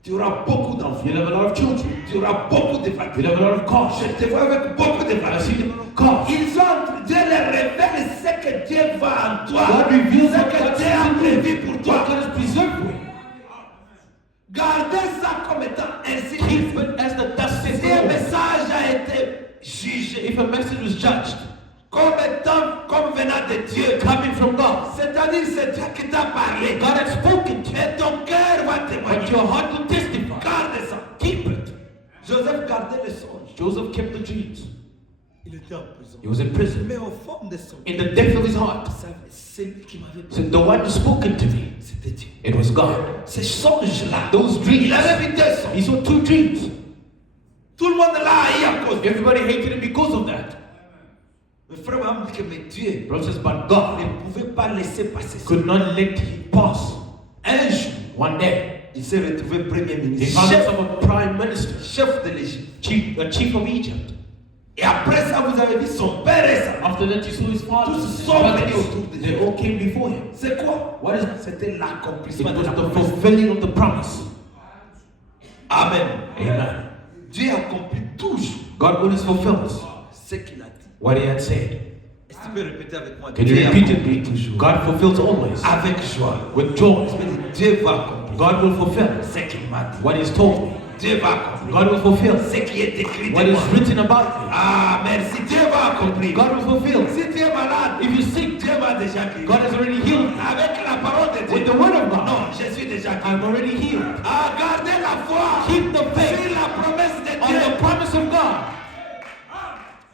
Tu auras beaucoup d'enfants. You'll have a lot of children. Tu auras beaucoup de You'll familles. have a lot of cars. Je te vois avec beaucoup de I see familles. them of cars. Ils ont, Dieu leur révèle ce que Dieu va en toi. God reveals Ce what que God Dieu a sees in prévu you. pour What toi. God has preserved for you. Gardez ça comme étant ainsi. Keep it as the dust says Si the un Lord. message a été jugé If a message was judged, comme étant, comme venant de Dieu, coming from God, c'est-à-dire c'est Dieu qui t'a parlé. God had spoken to you, Et ton cœur va but témoigner. your heart will testify. Garde ça. Keep it. Joseph gardait les songes. Joseph kept the dreams. Il Il était en prison. He was in prison. Mais au fond de son In the depth of his heart, c'est lui qui m'avait so parlé. the one who spoken to me, C'était Dieu. it was God. Ces songes-là, Those il dreams, avait vu deux songes. he saw 2 dreams. Tout le monde l'a haï à cause de Everybody hated him because of that. Mais frère Abraham dit que mais Dieu Brother says, but God ne pouvait pas laisser passer ça. could not let it pass. Un jour, One day, il s'est retrouvé premier he ministre, found chef, himself a prime minister, chef de l'Égypte. chief of Egypt. Et après ça, vous avez vu son père et sa mère. After that, you saw his father. Tous His sont brothers. venus autour de They lui. all came before him. C'est quoi? What is it? C'était It l'accomplissement de was la the promesse. fulfilling of the promise. Amen. Amen. Dieu accomplit toujours God always fulfills ce qu'il a dit. what he had said. Est-ce que tu peux répéter avec moi? Can you Dieu repeat accomplit it? toujours. God fulfills always. Avec joie. With joy. Je peux dire, Dieu va accomplir God will fulfill ce qu'il m'a dit. what he's told me. Dieu va accomplir God will fulfill ce qui est écrit de what is moi. written about me. Ah, merci. Dieu va accomplir. God will fulfill. Si tu es malade, If you sick, Dieu va déjà guérir. God has already healed me. Avec la parole de Dieu. With the word of God, Non, je suis déjà guéri. I'm already healed. Ah, gardez la foi Keep the faith sur la promesse de on Dieu. the promise of God.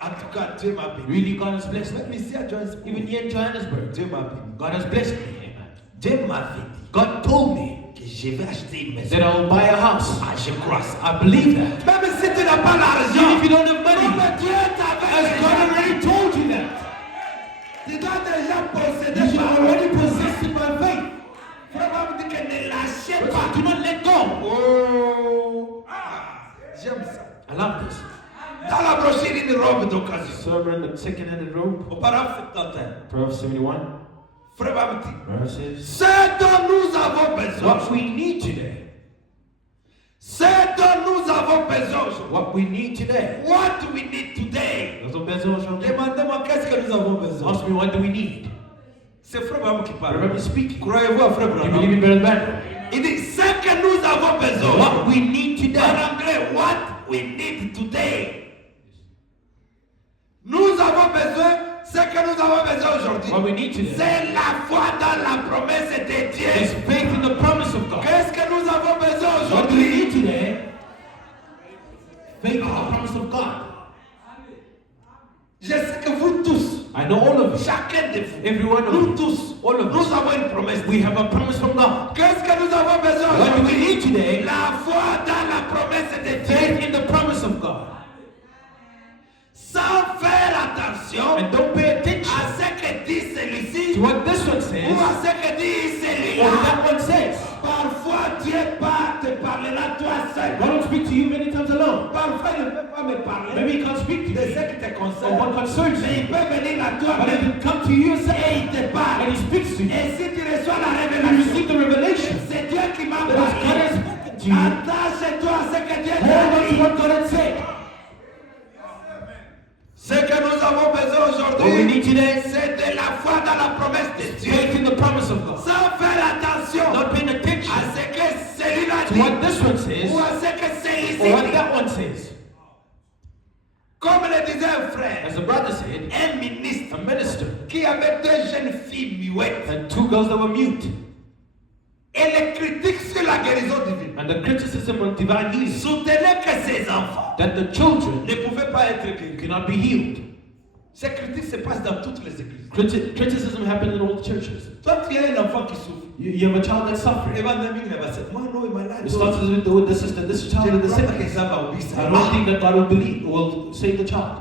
En tout cas, Dieu m'a béni. Really, God has blessed me. Même ici à Johannesburg, Even here in Johannesburg, Dieu m'a béni. God has blessed me. Amen. Dieu m'avait dit God told me que je vais acheter une maison. that I will buy a house. Ah, je crois ça. I believe that. Même si tu n'as pas Even l'argent, if you don't have money, comme Dieu t'avait as God déjà already dit, told you that, tu dois déjà you posséder should par already possess it by faith. Frère, me dit que ne lâchez So pas. do not let go. Oh, ah, j'aime ça. I love this. Dans la brochure, une robe d'occasion. Sermon, the second-handed robe, Au paragraphe 71, Proverbs 71, frère me dit, verses. ce dont nous avons besoin, What we need today, ce dont nous avons besoin aujourd'hui. what we need today. What we need today. Nous avons besoin aujourd'hui. Demandez-moi qu'est-ce que nous avons besoin. Ask me, what do we need? C'est frère Branham qui parle. Remember speaking. Croyez-vous à frère You Branham? believe in Brother Branham? Il dit ce que nous avons besoin. What we need En today. anglais, what we need today. Nous avons besoin, ce que nous avons besoin aujourd'hui, What we need today c'est la foi dans la promesse de is Dieu. faith in the promise of God. Qu'est-ce que nous avons besoin What do we aujourd'hui? need today? Faith in the promise of God. Je sais que vous tous, I know all of you. chacun de vous, Every one of nous you. tous, All of nous us. avons une promesse. We have a promise from God. Qu'est-ce que nous avons besoin What do we aujourd'hui? need today? La foi dans la promesse de Dieu. Faith in the promise of God. Sans faire attention And don't pay attention à ce que dit celui-ci to what this one ou says à ce que dit or celui-là. what that one says. Parfois Dieu te parlera toi seul. God will speak to you many times alone. Parfois il ne peut pas me parler Maybe he can't speak to de you ce qui te or concerne. what concerns Mais you. il peut venir à toi But he même can come to you et il te parle. and he speaks to you. Et si tu reçois la You révélation, receive the revelation. c'est Dieu qui m'a That is God parlé. has spoken to you. Attache-toi à ce que Dieu Hold on t'a to dit. what God had said. Ce que nous avons besoin What we aujourd'hui, need today c'est de la foi dans la promesse de is Dieu. faith in the promise of God. Sans faire attention Not paying attention à ce que celui-là to dit what this one says ou or à ce que celui-ci what dit. that one says. Comme le disait un frère, As the brother said, un ministre a minister qui avait deux jeunes filles muettes and 2 girls that were mute. et les critiques sur la guérison divine And the criticism on divine healing soutenaient que ces enfants that the children ne pouvaient pas être guéris. cannot be healed. Ces critiques se passent dans toutes les églises. Criticism happens in all the churches. Toi, tu as un enfant qui souffre. You have a child that's suffering. Et va demander, il va dire, moi non, il est malade. It starts with the sister, this Je child ne is the crois pas que sickness. ça va obéir. I don't think that God will believe will save the child.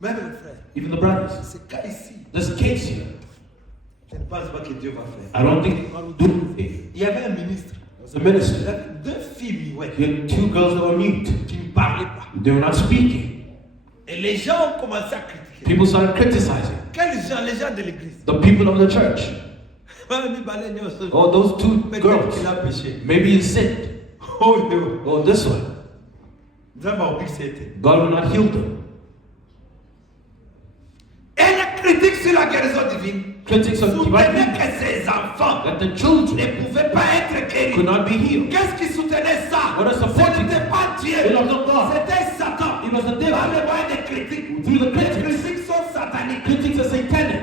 Même le frère, Even the brothers. c'est cas ici. There's a case here. Je ne pense pas que Dieu va faire. I don't think God will do anything. Il y avait un ministre. As a Il minister, avait deux filles muettes he had 2 girls that were mute. qui ne parlaient pas. They were not speaking. Et les gens ont commencé à critiquer. People started criticizing Quels gens? Les gens de l'église. the people of the church. Oh, Oh, those 2 peut-être girls. qu'il a péché. Maybe he sinned. Oh, non. Oh, this one. Nous avons oublié que c'était. God will not heal them. Et la critique sur la guérison divine Critics of divine soutenait healing que ces enfants that the children ne pouvaient pas être guéris. could not be healed. Qu'est-ce qui soutenait ça? What is Ce supporting n'était it? pas Dieu. It was not God. C'était Satan. It was the Par devil. le moyen des critiques. Through the Les critics. critiques sont sataniques. Critics are satanic.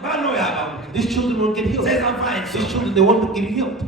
Bah non, il y a- These children won't get healed. Ces enfants, These children, they won't get healed.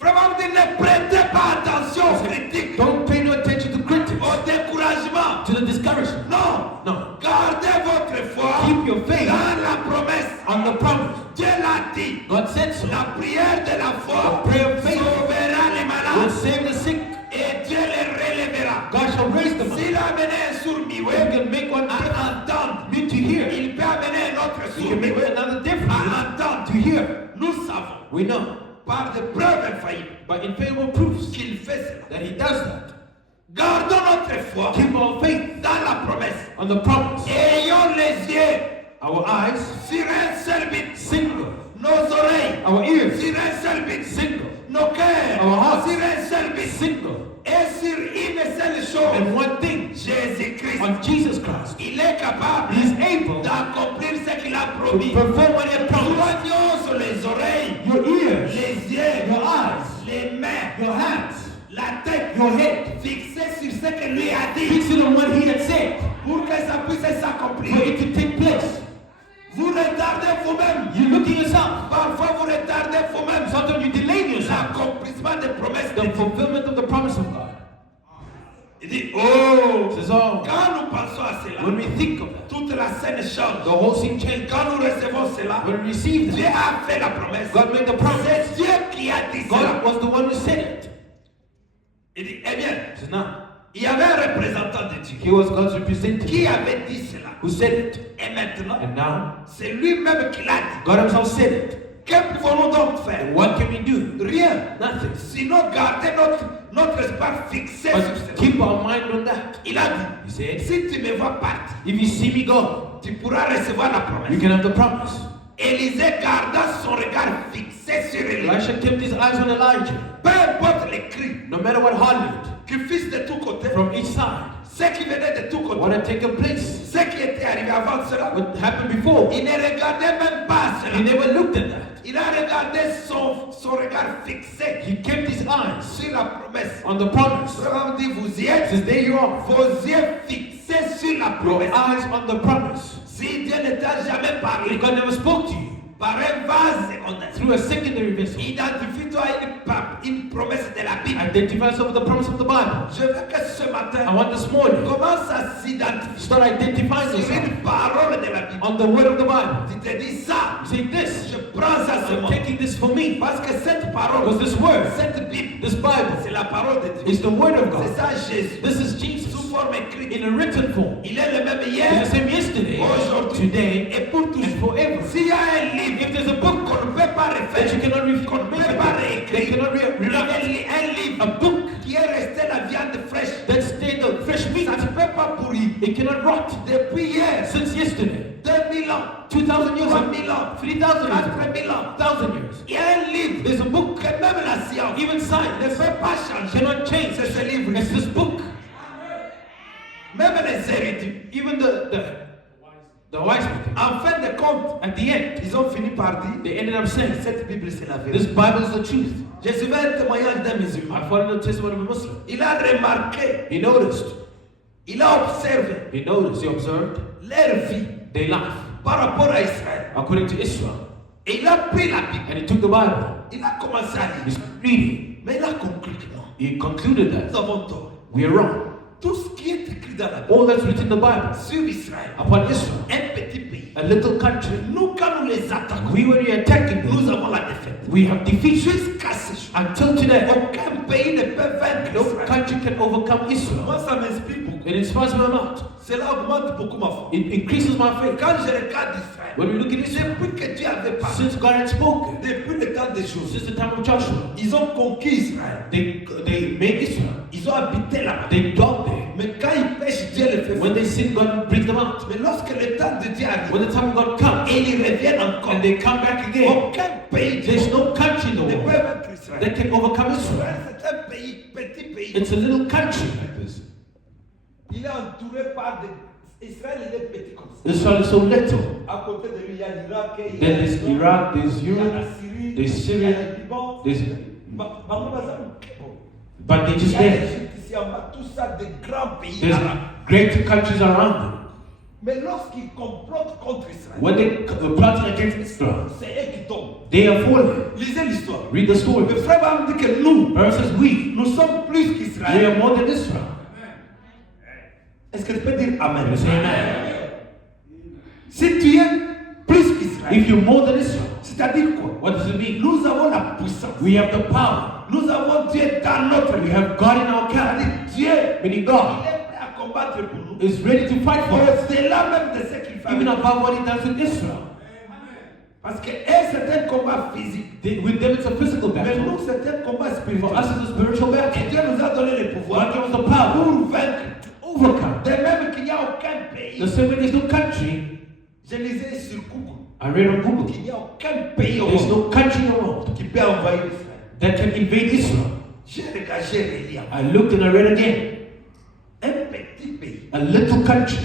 Vraiment, ne prêtez pas attention aux critiques, Don't pay no attention to critics, au découragement. to the discouragement. Non. No. Gardez votre foi Keep your faith dans la promesse. on the promise. Dieu l'a dit. God said so. La prière de la foi The prayer of faith sauvera les will malades save the sick. et Dieu les relèvera. God shall raise them up. S'il a amené un sourd You muet can make one à deaf entendre, mute to hear. il peut amener un autre You sourd can make muet another deaf à entendre. to hear. Nous savons We know par des preuves infaillibles by infallible proofs qu'il fait cela. that He does that. Gardons notre foi Keep our faith dans la promesse. on the promise. Ayons les yeux Our eyes sur un seul but. single. Nos oreilles Our ears sur un seul but. single. Nos cœurs Our hearts sur un seul but. single. Et sur une seule chose, And one thing, Jésus-Christ. on Jesus Christ. Il est capable He is able d'accomplir ce qu'il a to promis. perform what He has promised. Soignons sur les oreilles, Your ears, les yeux, your eyes, les mains, your hands, la tête, your head. fixés sur ce que lui a dit Fix it on what He had said pour que ça puisse for s'accomplir. it to take place. Vous retardez vous-même. You look at yourself. Parfois vous retardez vous-même Sometimes you delay yourself. l'accomplissement des promesses de The Dieu. fulfillment of the promise of God. Il dit, oh, This is all. quand nous pensons à cela, When we think of that, toute la scène change. the whole scene changes. Quand nous recevons cela, When we receive Dieu that, a fait la promesse. God made the promise. C'est Dieu qui a dit cela. God was the one who said it. Il dit, eh bien, He says, now, il y avait un représentant de Dieu He was God's representative qui avait dit cela. who said it. Et maintenant, And now, c'est lui-même qui l'a dit. God Himself said it. Que pouvons-nous donc faire? And what can we do? Rien. Nothing. Sinon, garder notre espoir fixé sur But ce. keep our mind on that. Il a He dit, said, si tu me vois partir, if you see me go, tu pourras recevoir la you promesse. can have the promise. Élisée garda son regard fixé sur Élie. Elisha kept his eyes on Elijah. Peu importe les cris No matter what hollered qui fissent de tous côtés, from each side, ce qui venait de tous what côtés, had taken place, ce qui était arrivé avant cela, what happened before, il ne regardait même pas he cela. never looked at that. Il a regardé son regard fixé He kept his eyes sur la promesse. on the promise. Vraiment dit, vous y He êtes, says, there you are. vos yeux fixés sur la Your promesse. eyes on the promise. Si Dieu ne t'a jamais parlé If God never spoke to you par un vase secondaire, through a secondary vessel, identifie-toi une promesse de la Bible. identify yourself with the promise of the Bible. Je veux que ce I matin, want this morning, commence à s'identifier start identifying sur yourself une parole de la Bible. on the word of the Bible. Tu te dis ça, Say this, je prends ça I'm seulement. taking this for me. Parce que cette parole, Because this word, cette Bible, this Bible, c'est la parole de Dieu. is the word of C'est God. ça Jésus. This is Sous Jesus forme écrite. in a written form. Il est le même He's hier, the same yesterday, aujourd'hui today, et pour and toujours. forever. S'il y a un livre If there's a book qu'on ne peut pas that you refaire, cannot qu'on ne peut pas they réécrire, cannot rewrite, un livre a book qui est resté la viande fraîche, that stayed the fresh meat, ça ne peut pas pourrir. it cannot rot. Depuis hier, Since yesterday, 2000 ans, 2,000 years, 3000 ans, 3,000 years, 4000 ans, 1,000 years. il y a un livre There's a book, que même la science even ne science peut pas changer. cannot change. C'est ce livre. It's this book. Même les érudits, Even the wise people, en fin de compte, at the end, ils ont fini par dire, they ended up saying, cette Bible c'est la this vérité. Bible is the truth. J'ai suivi un témoignage d'un musulman. I followed the testimony of a Muslim. Il a remarqué, He noticed, il a observé he observed leur vie their life par rapport à Israël. according to Israel. Et il a pris la Bible, And he took the Bible, il a commencé à he lire. started reading. Mais il a conclu que non, He concluded nous that avons tort. we are wrong. Tout ce qui est écrit dans la Bible All that's written in the Bible sur Israël, upon Israel, un petit pays, a little country, nous quand nous les attaquons, we when we are attacking nous them, avons la défaite. we have defeat. Jusqu'à ce jour, Until today, aucun pays ne peut vaincre no Israël. country can overcome Israel. Moi, ça m'inspire beaucoup. It inspires me a lot. Cela augmente beaucoup ma foi. It increases my faith. Quand je regarde Israël, When we look at Israel, depuis que Dieu avait parlé, since God had spoken, depuis le temps des choses, since the time of Joshua, ils ont conquis Israël. they made Israel. Ils ont habité là-bas. They dwelt there. Mais quand ils pêchent, Dieu les fait When fuir. they sin, God brings them out. Mais lorsque le temps de Dieu arrive, When the time of God comes, et ils reviennent encore, and they come back again, aucun pays there's du no monde country in the ne peut world vaincre Israël. that can overcome Israel. Israël, c'est un pays, petit pays. It's a little country like this. Il est entouré par des... Israël, il est petit comme ça. Israel is so little. À côté de lui, il y a l'Irak, il y a Then there's l'Iran, Iraq, there's il y a la Europe, Syrie, there's il y Syria, a le Liban, there's, Bamou Bazam. but they Il just y a there. l'Égypte ici en bas, tout ça, des grands pays There's arabes. great countries around them. Mais lorsqu'ils complotent contre Israël, When they plot against Israel, c'est eux qui tombent. they are fallen. Lisez l'histoire. Read the story. Le frère Bam dit que nous, Bible says we nous sommes plus qu'Israël. are more than Israel. que tu peux dire Amen? You say amen. Si tu es plus qu'Israël, If you're more than Israel, c'est-à-dire quoi? what does it mean? Nous avons la puissance. We have the power. Nous avons Dieu dans notre We vie. have God in our camp. C'est-à-dire Dieu, Meaning il God est prêt à combattre pour nous. is ready to fight for us. Au-delà même de ce qu'il fait. Even above what he does with Israel. Parce que c'est un combat physique. With them it's a physical Mais battle. nous, c'est un combat For spirituel. us it's a spiritual Et battle. Dieu nous a donné le pouvoir God gave us the power pour vaincre. to overcome. De même qu'il n'y a aucun pays. The same way there's no country, Je lisais sur Google I read on Google, qu'il n'y a aucun pays au there's monde no country in the world qui peut envahir Israël. that can invade Israel. J'ai regardé, j'ai relu. I looked and I read again. Un petit pays. A little country,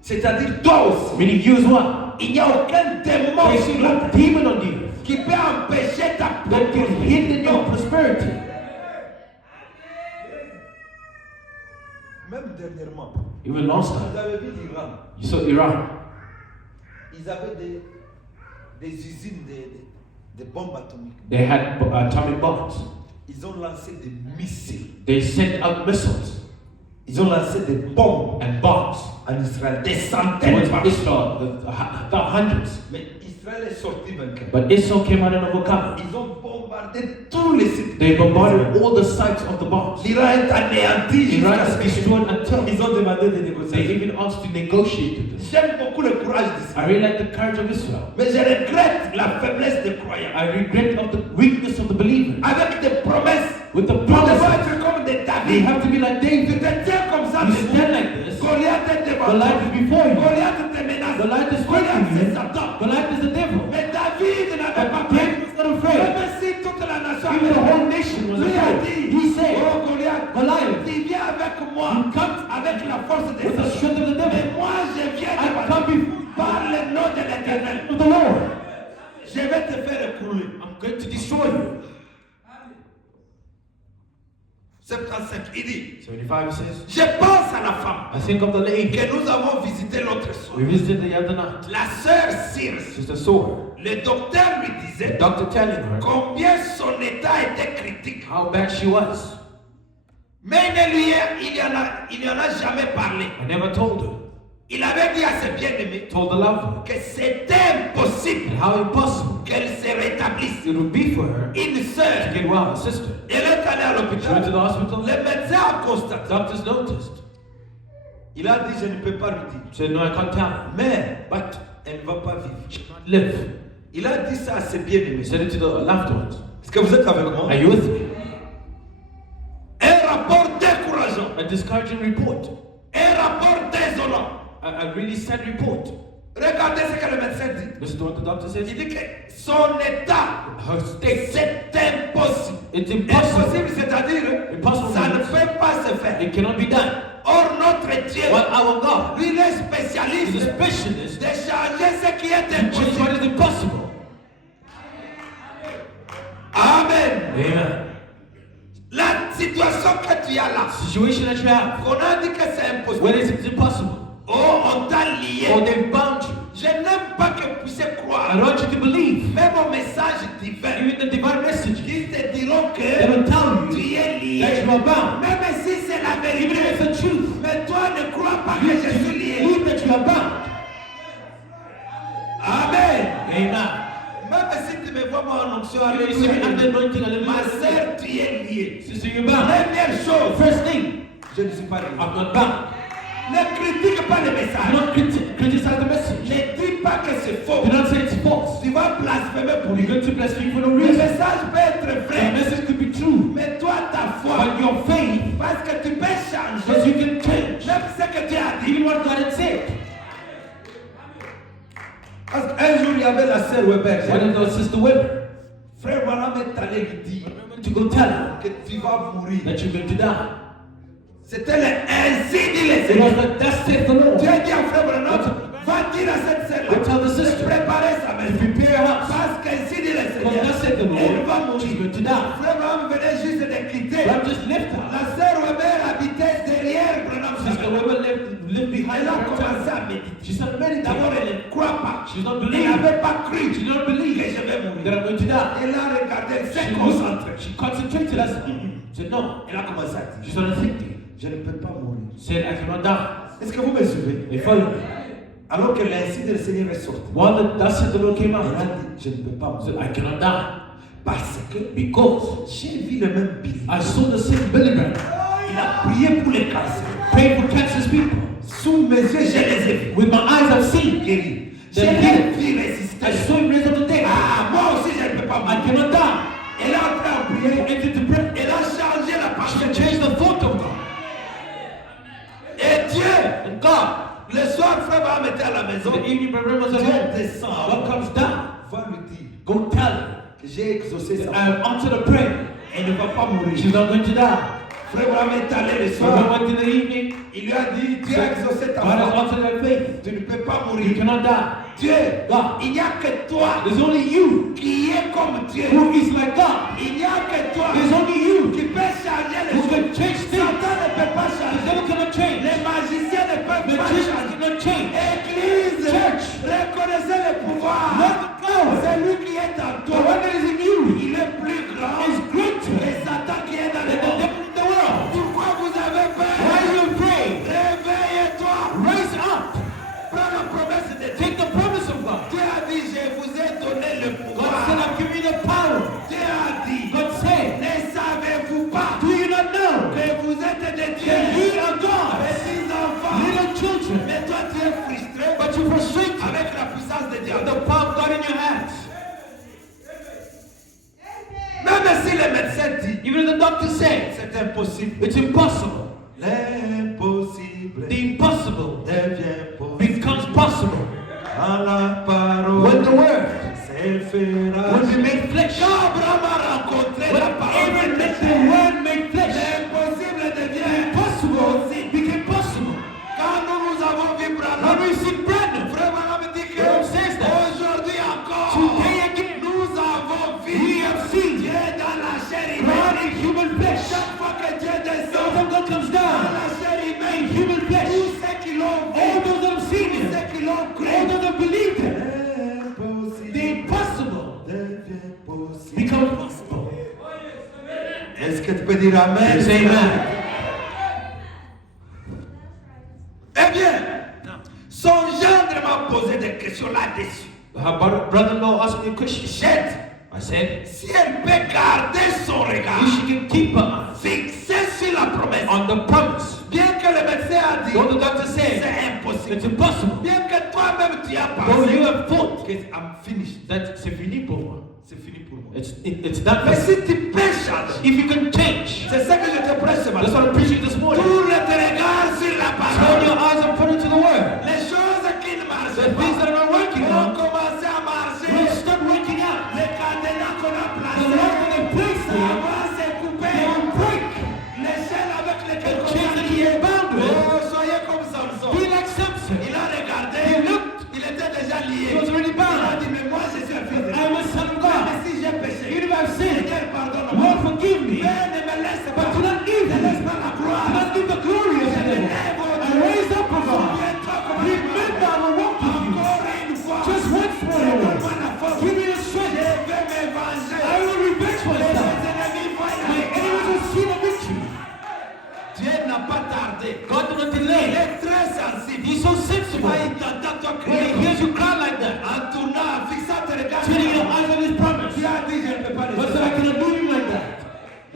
C'est-à-dire toi aussi. meaning you as well. Il n'y a aucun démon There's sur la no terre demon on the earth qui peut empêcher ta that can hinder your prosperity. Même dernièrement, Even last vous time, avez vu l'Iran. you saw Iran. Ils avaient des usines de bombes atomiques. They had atomic bombs. Ils ont lancé des missiles. They sent out missiles Ils ont lancé des bombes and bombs en Israël. Des centaines towards par Israel, the hundreds. Mais Israël est sorti vainqueur. But Israel came out and overcome. Ils ont bombardé tous les sites. They bombarded all the sites of the bombs. L'Iran est anéanti Iran jusqu'à ce is que destroyed until ils ont demandé des they négociations. even asked to negotiate with them. J'aime beaucoup le courage d'Israël. I really like the courage of Israel. Mais je regrette la faiblesse des croyants. I regret of the weakness of the believer. Avec des promesses. With the Nous devons promises, être comme des we David. have to be like Tu David. te tiens comme ça You debout. stand like this. Goliath est devant toi. Goliath is before you. Goliath te menace. Goliath is Goliath fighting c'est you. Satan. Goliath is the devil. Mais David n'avait pas But peur. David was not afraid. Même si toute la nation Even the avait whole nation was lui a afraid. dit, He said, oh Goliath, Goliath, tu viens avec moi, you come avec la force de with the Satan. strength of the Mais devil. moi je viens I devant come toi. before you Par le nom de l'Éternel. with the Lord. Je vais te faire écrouler. I'm going to destroy you. 75, il dit, 75 says, je pense à la femme I think of the lady que nous avons visité l'autre soir. we visited the other night. La sœur Circe, Sister Sore. le docteur lui The disait doctor telling her combien son état était critique. how bad she was. Mais il n'y en a jamais parlé. I never told her. Il avait dit à ses bien-aimés Told the loved que c'était impossible one how impossible qu'elle se rétablisse. it would be for her Une to sœur, get well, a sister. elle est allée à She went to l'hôpital. the hospital. Le médecin a constaté. Doctors noticed. Il a dit, je ne peux pas lui dire. Said, no, I can't tell her. Mais, elle ne va pas vivre. Live. Il a dit ça à ses bien-aimés. He said it to the loved ones. Est-ce que vous êtes avec moi? Are you with me? Un rapport décourageant. A discouraging report. Un rapport désolant. A really sad report. Regardez ce que le médecin dit. Listen to what the doctor says. Il dit que son état, Her state. c'est impossible. It's impossible. Impossible, c'est-à-dire, Impossible ça ne means peut pas se faire. it cannot be done. Or, notre Dieu, While our God lui, il est is a spécialiste specialist de changer ce qui est to change what impossible. is impossible. Amen. Amen. La situation que tu as là, Situation that you have, qu'on a dit que c'est when impossible. is it impossible? Oh, on t'a Or lié. they've bound you. Je n'aime pas que vous puissiez I croire. want you to believe. Même au message divin, Even the divine message, ils te diront they will que tell tu you es lié. that you are bound. Même si c'est la Even if vérité. it's the truth, Mais toi ne crois pas que you je suis lié. believe that you are bound. Amen. Amen. Même si tu me vois moi en onction, You see me under alléluia. anointing, hallelujah. Ma sœur, tu es lié. Sister, you're bound. Première chose, First thing, je ne suis pas lié. I'm not bound. Ne critique pas le Do message. not criticize the message. Ne dis pas que c'est faux. Do not say it's false. Tu vas blasphémer pour You're lui. going to blaspheme for no Le reason. message peut être The vrai. message could be true, Mais toi, ta foi, but your faith, parce que tu peux because changer you can change même ce que tu as dit. even what God had said. Parce qu'un jour, il y avait la sœur Weber. When it was Sister Weber, Frère Branham est allé lui dire to go tell her que tu vas mourir. that you're going to die. C'était le ainsi dit le It was Seigneur. like, thus saith the Lord. Dieu dit à Frère Branham, va dire à cette Go tell the sœur-là de sister préparer sa to maison. prepare her house. Parce qu'ainsi dit le Because Seigneur, thus saith the elle va Lord, she's mourir. going to die. Frère Branham venait juste de quitter. But just lift her. La sœur Weber habitait derrière Branham. Sister Weber lived behind Elle a her. commencé à méditer. She started D'abord, meditating. elle ne croit pas. She's not Elle believing. n'avait pas cru She did not que believe je vais that mourir. I'm going to die. Elle a regardé, elle s'est She concentrée. She concentrated as said no. Elle a commencé à dire, She started thinking. je ne peux pas mourir. Said I cannot die. Est-ce que vous me suivez? They follow me. Alors que l'insigne du Seigneur est sorti. While the dust of the Lord came Il a out, dit, je ne peux pas he said, mourir. I cannot die. Parce que Because j'ai vu le même Billy. I saw the same Billy Graham Il a prié pour les cancers. praying for cancerous people. Sous mes yeux, je les ai vus. With my eyes, I've seen. Guéris. They J'ai healed. vu résister. I saw him raise up the dead. Ah, moi aussi, je ne peux pas I mourir. cannot die. Elle a entré en He prière. entered the prayer. Elle a changé la She parole. can change the thought of God. Et Dieu, And God, le soir, frère Abraham était à la maison. the evening Brother was at Dieu home. descend. God comes down. Va lui dire Go tell her que j'ai exaucé sa I have answered the prayer. Elle ne va pas mourir. She's not going to die. Frère Abraham est allé le So when soir. I went in the evening, Il lui a dit, Dieu a exaucé ta God has foi. answered her faith. Tu ne peux pas You mourir. cannot die. Dieu, God, il n'y a que toi there's only you qui est comme Dieu. who is like God. Il n'y a que toi There's only you qui peut changer les who choses. can change things. Satan ne peut pas The changer. devil cannot change. Les magiciens ne peuvent pas Magicians changer. cannot change. Église, Church. reconnaissez le pouvoir. Let it go. C'est lui qui est en The toi. one that is in you Il est plus grand is greater que Satan qui est dans than le the monde. devil in the world. Pourquoi vous avez peur? Why are you afraid? Réveillez-toi. Rise up. Prends la promesse de Dieu. Take the promise of God. Dieu a dit, je vous ai donné le God said, pouvoir. I've given you the power. Dieu a dit, God said, ne savez-vous pas do you not know que vous êtes des that dieux, ye are God, petits enfants. little children, Mais toi, tu es frustré but you frustrate avec la puissance de Dieu. the power of God in your hands? Même si les médecins disent, Even if the doctor said c'est impossible. it's impossible, L'impossible the impossible devient possible. becomes possible Quand la parole when the word se fera. will be made flesh. Quand Abraham a rencontré When la parole, Aaron met the word made flesh, l'impossible devient impossible possible. became possible. Quand nous avons vu When Branham, we see Brandon, Frère Branham dit que Branham says that. aujourd'hui encore, Today again, nous avons vu we have seen Dieu dans la chair God humaine. in human flesh. Chaque fois que Dieu descend When God comes dans down la chair in humaine, human flesh, tous ceux qui l'ont all vu, those that have seen tous Him, ceux qui l'ont cru, all those that believed Him, the l'impossible impossible devient possible. becomes possible. Est-ce que tu peux dire Amen? Say amen. Eh bien, son gendre m'a posé des questions là-dessus. Her brother-in-law asked me a question. Jette, I said, si elle peut garder son regard if she can keep her eyes fixé sur la promesse, on the promise, bien que le médecin a dit, though the doctor said c'est impossible. it's impossible, Bien que toi-même tu as though you pensé have thought que I'm finished. that c'est fini pour moi, C'est fini pour moi. it's done. Mais si tu peux changer, If you can change, c'est ça que je te prêche ce that's matin. what I'm preaching this morning. Tourne tes regards sur la Turn your parole. eyes and put it to the word. Les choses qui ne marchent The things pas that are not working vont out commencer à marcher. will start working out. Les cadenas qu'on a The placés, Lord that they place ça there va se they couper. will break. Les chaînes avec The lesquelles on chains a that lié. he is bound with. Oh, soyez comme Samson. Be like Samson. Il a regardé, He looked. il était déjà lié. He was already Il a bound. dit, mais moi je suis un fils de I am a son of Mais God. si j'ai péché, Even if I've sinned, Seigneur, pardonne-moi. Lord, forgive me. Mais ne me laisse But pas. do not leave Ne me. laisse pas la Do gloire. not leave the glory of the devil. And raise up, O God. Souviens-toi comment Remember I will walk with you. encore une fois. Just once more, Lord. Donne-moi la force. Give me the Je strength. vais m'évanger. I will revenge Les myself. ennemis voient My enemies will see the victory. Dieu n'a pas tardé. God do not Il delay. est très sensible. He's so sensible. Quand il t'entend toi When he crier, hears you cry like that, en tournant, en fixant tes regards, turning your eyes on his promise, tu as dit, je ne peux pas le but that I faire. cannot do him like that.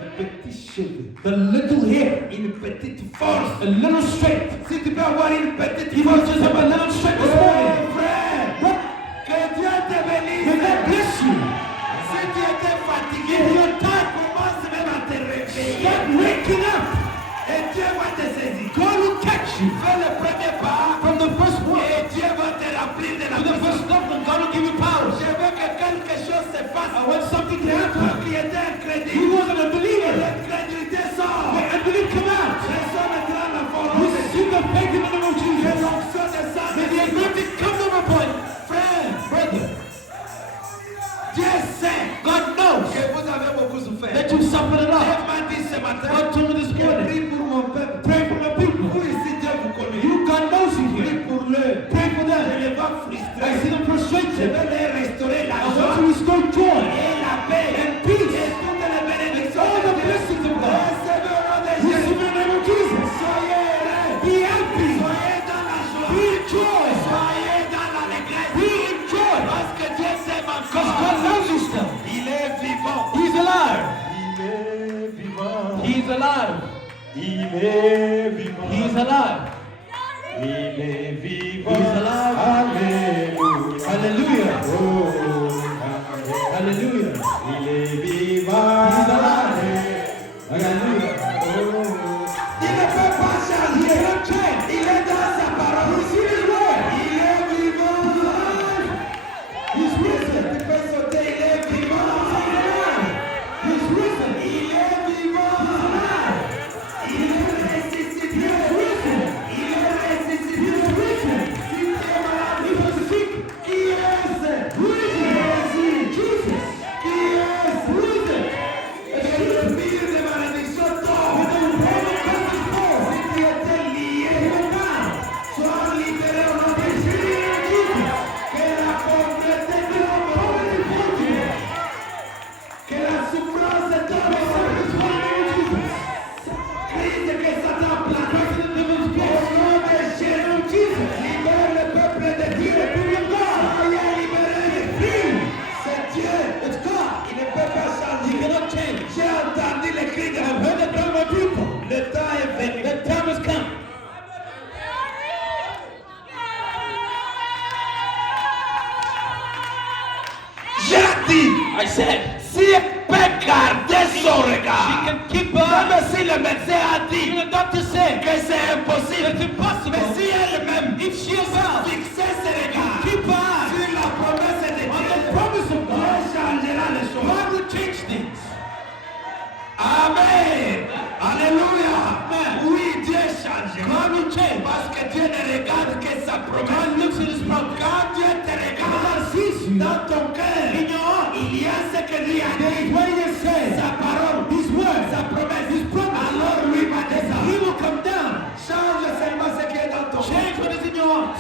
Les petits cheveux, The little hair, une petite force. a little strength. Si tu peux avoir une petite If you force, just have a little strength this oh morning, frère, que Dieu te may bénisse. God bless you. Si tu étais fatigué, If you're tired, commence même à te réveiller. start waking up. Et Dieu va te saisir. God will catch you Fais le premier pas. from the first one Et Dieu va te remplir de la to the puissance. first step, and God will give you power. Je veux que quelque chose se fasse. And when something can Toi happen, qui étais you incrédule, wasn't a believer. l'incrédulité sort. The unbelief come out. Reçois maintenant la force. Receive the faith in the name of Que Jesus. l'onction descende. May the anointing come from upon you. Frère, Brother, Dieu sait God knows que vous avez beaucoup souffert. that you've suffered a Dieu lot. m'a dit ce matin, God told me this morning, prie pour mon peuple. pray for my people. Vous ici, Dieu vous connaît. You, God knows you Prie here. pour eux. Pray for Je them. les vois I frustrés. see them Je frustrated. vais Il est vivant. He is alive. Il est vivant. He is alive. Alléluia. Hallelujah. Oh, Hallelujah. il est vivant. He is alive. Hallelujah. Il ne peut pas changer. Il est dans sa parole. Il est vivant. He's risen. Tu peux sauter, il est vivant. He's risen. Il est vivant. Il est ressuscité. Il est ressuscité. Si tu es malade, He was sick. qui est-ce? Risen. Jesus. Qui est-ce? Risen. Et le pire des malédictions tombe. Si tu étais lié, sois libéré au nom de Jésus. Que la pauvreté tombe. Que la souffrance tombe. Crise que Satan place. Au nom de Jésus, libère le peuple de Dieu. Soyez libérés. C'est Dieu. Il ne peut pas changer. J'ai entendu les cris de la people. Le temps est venu. The time has come. J'ai dit, I said, si elle peut garder son she regard, can keep her. même si le médecin a dit The doctor said, que c'est impossible, it's impossible. mais si elle-même If she herself fixait ses regards keep her eyes sur la promesse de on the Dieu, promise of Dieu God, changera les choses. God will change things. Amen. Alléluia. Oui, Dieu changera. God will change. Parce que Dieu ne regarde que sa promesse. God looks at his promise. Quand Dieu te regarde, dans ton cœur, In your heart, il y a ce que Dieu a dit. what he has said, Sa parole, his word, sa promesse. his promise, Alors lui va he descendre. will come down. Change seulement ce qui est dans ton cœur. Change what is in your heart.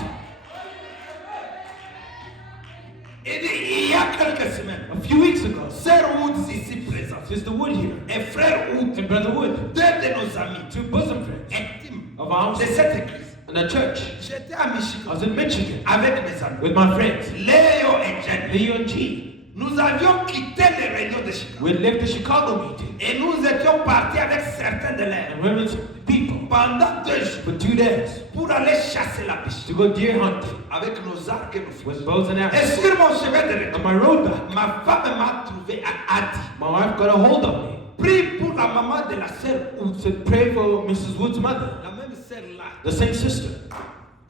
Il dit, il y a quelques semaines, A few weeks ago, Sœur Woods ici présente Sister Wood here et Frère Wood, and Brother Wood, deux de nos amis two bosom friends intimes of ours de cette église. in the church. J'étais à I Michigan was in Michigan avec mes amis, with my friends, Léo et Jenny. Leo and G. Nous avions quitté les réunions de Chicago We left the Chicago meeting et nous étions partis avec certains de leurs and women's people pendant 2 jours for 2 days pour aller chasser la biche to go deer hunting avec nos arcs et nos with flèches. bows and Et arrows. sur mon chemin de retour, On my road back, ma femme m'a trouvé à Adi. my wife got a hold of me. Prie pour la maman de la sœur Wood, Said, pray for Mrs. Wood's mother, la même sœur là, the same sister,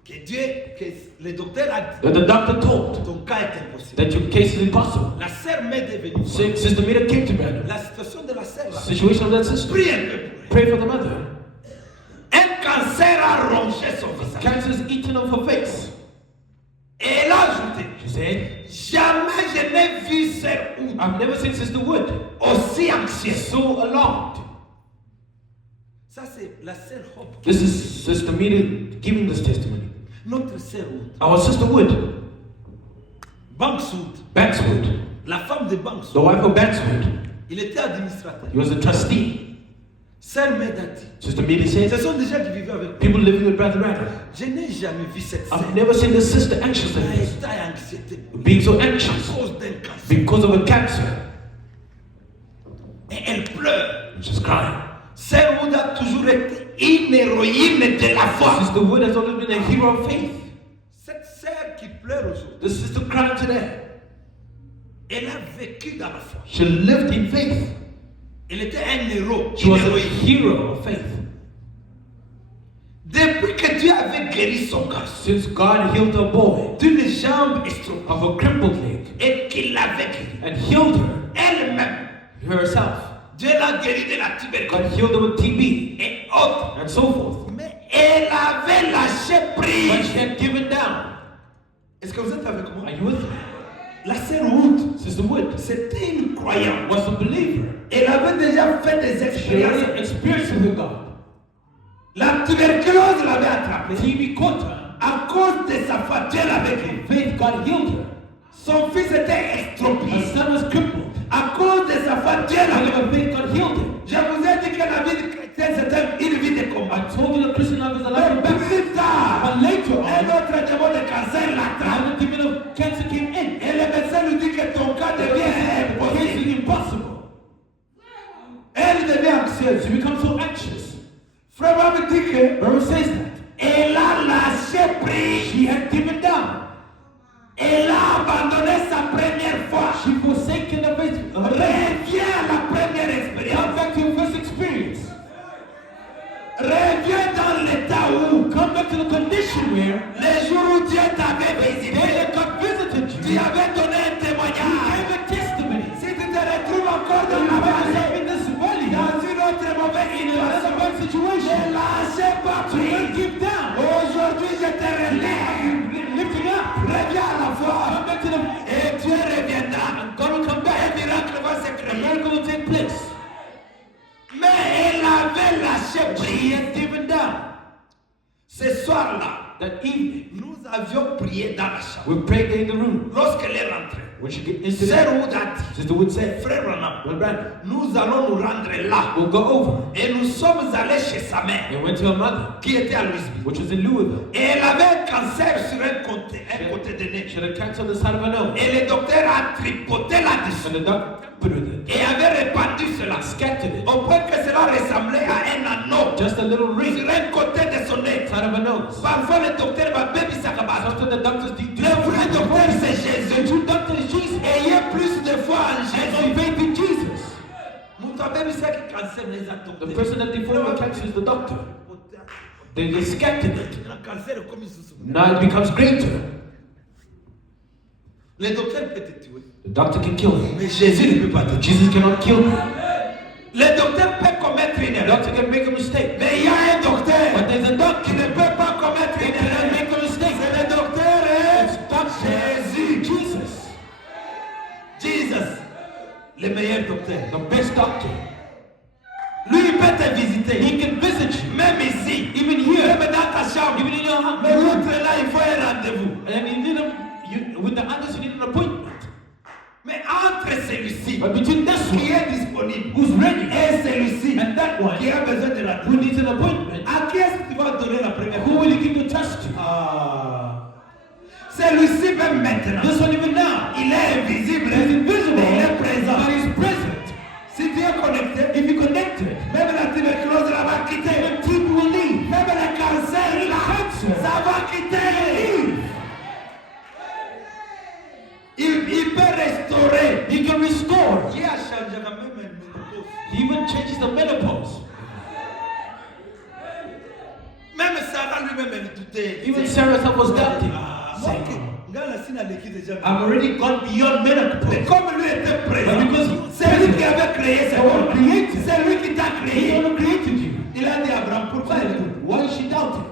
que Dieu, que le docteur a dit, that the doctor told ton cas est impossible. that your case is impossible. La sœur m'est devenue. Sister Mita came to me. La situation de la sœur là, Situation of that sister. prie un peu pour elle. Pray for the mother. Un cancer a rongé son visage. Cancer is eating off her face. Et elle a ajouté, She said, jamais je n'ai vu sœur Wood I've never seen Sister Wood aussi anxieuse. so alarmed. Ça c'est la sœur Hope, This is Sister Mita giving this testimony. notre sœur Wood. Our Sister Wood, Banks Wood, Banks Wood, la femme de Banks the Wood, wife of Banks Wood, il était administrateur. he was a trustee. Sœur Meda dit, Sister Mita said, ce sont des gens qui vivaient avec moi. people living with Brother Randall. Je n'ai jamais vu cette sœur. I've never seen this sister anxious like this, État et anxiété being so à anxious cause d'un cancer. because of a cancer. Et elle pleure. And she's crying. Sœur Wood a toujours été une héroïne de la foi. Sister Wood has always been a hero of faith. Cette sœur qui pleure aujourd'hui, This sister crying today. elle a vécu dans la foi. She lived in faith. Elle était un héros, She une was a héroïne. hero of faith. Depuis que Dieu avait guéri son garçon Since God healed her boy d'une jambe estropiée of a crippled leg et qu'il l'avait guéri, and healed her elle-même, herself, Dieu l'a guéri de la tuberculose God healed her with TB et autres. and so forth. Mais elle avait lâché But prise. she had given down. Est-ce que vous êtes avec moi? Are you with me? La sœur Wood, Sister Wood c'était une croyante. was a believer. Elle avait déjà fait des She expériences. had experience with God. La tuberculose l'avait attrapée. TB caught her. À cause de sa foi, Dieu l'avait guéri. Faith, God healed her. Son fils était Her estropié. son was crippled. À cause de sa foi, Dieu Because l'avait of guéri. her faith, God healed her. Je vous ai dit que la vie chrétienne, c'était une vie de combat. I told you the Christian life is a life Mais of battle. plus tard, But later un on, autre démon de cancer l'attrape. when the demon of cancer came in, Et le médecin lui dit que ton cas devient the case impossible. is impossible. Elle devient anxieuse. She becomes so anxious. here, Bible says that. Elle a lâché prise. She had given down. Elle a abandonné sa première fois. She forsaken her faith. Reviens à la première Come expérience. back to your first experience. Reviens dans l'état où, Come back to the condition where les jours où Dieu t'avait visité, God visited tu you. avais donné un You témoignage. gave a testimony. Si tu te retrouves encore dans You la find yourself vallée, in this valley, dans une autre mauvaise in another situation, bad situation. ne lâchez pas Do not prise. give down. Aujourd'hui, je te relève. Lifting up. Reviens à la foi. Come back to the. Et Dieu reviendra. And God will come Un back. miracle va se A créer. miracle will take place. Mais elle avait lâché She prise. had given down. Ce soir-là, That evening, nous avions prié dans la chambre. we prayed in the room. Lorsqu'elle est rentrée, When she get into Sœur the Wood a dit, Sister Wood said, frère Branham, well, Brandon, nous allons nous rendre là. we'll go over. Et nous sommes allés chez sa mère, And went to her mother, qui était à Louisville. which was in Louisville. Et elle avait un cancer sur un côté de nez. She had a cancer on the side of her nose. Et le docteur a tripoté là-dessus. And the doctor put it Et avait répandu cela. scattered it. Au point que cela ressemblait à un anneau Just a little ring sur un côté de son nez. side of her nose. Parfois le docteur va baby sakabas. After the doctors Le vrai docteur c'est the Jésus. true doctor is Jesus. Ayez plus de foi en And Jésus. faith in Jesus. Mutu baby sak cancer les a The toqués. person that deformed the cancer is the doctor. They scattered it. Le cancer comme sous. Now it becomes greater. Le docteur peut te tuer. The doctor can kill him. Mais Jésus ne peut pas te tuer. Jesus cannot kill him. Le docteur peut commettre une The erreur. doctor can make a mistake. Mais il y a un docteur But there's a qui doctor ne peut pas commettre that une cannot erreur. make a mistake. C'est le docteur It's Dr. Jésus. Jesus. Jesus, le meilleur docteur. The best doctor. Lui, il peut te visiter. He can visit you. Même ici. Even here. Même dans ta chambre. Even in your house. Mais l'autre là, il faut un rendez-vous. And you need with the others, you need an appointment. Mais entre celui-ci But between this qui one, est disponible who's ready, et celui-ci and that one, qui a besoin de who rendez-vous, needs an appointment, à qui est-ce que tu vas donner la première who fois? will you give your trust to? Celui-ci même maintenant. This one even now. Il est invisible. He's invisible, mais il est présent. but he's present. Si tu es connecté, If you connect it, même la tuberculose là va quitter. even people will leave. Même le cancer là, Cancer. ça va quitter. Il peut restaurer. He can restore. Qui a changé la même ménopause. He even changes the menopause. Même Sarah lui-même elle doutait. Even Sarah herself was doubting. Saying, Saying, I'm I'm already gone beyond Mais menopause. comme lui était présent, But because c'est lui qui avait créé ce the one monde. created, C'est lui qui t'a he créé. only created you. Il a dit à Abraham, pourquoi elle doute? Why is she doubting?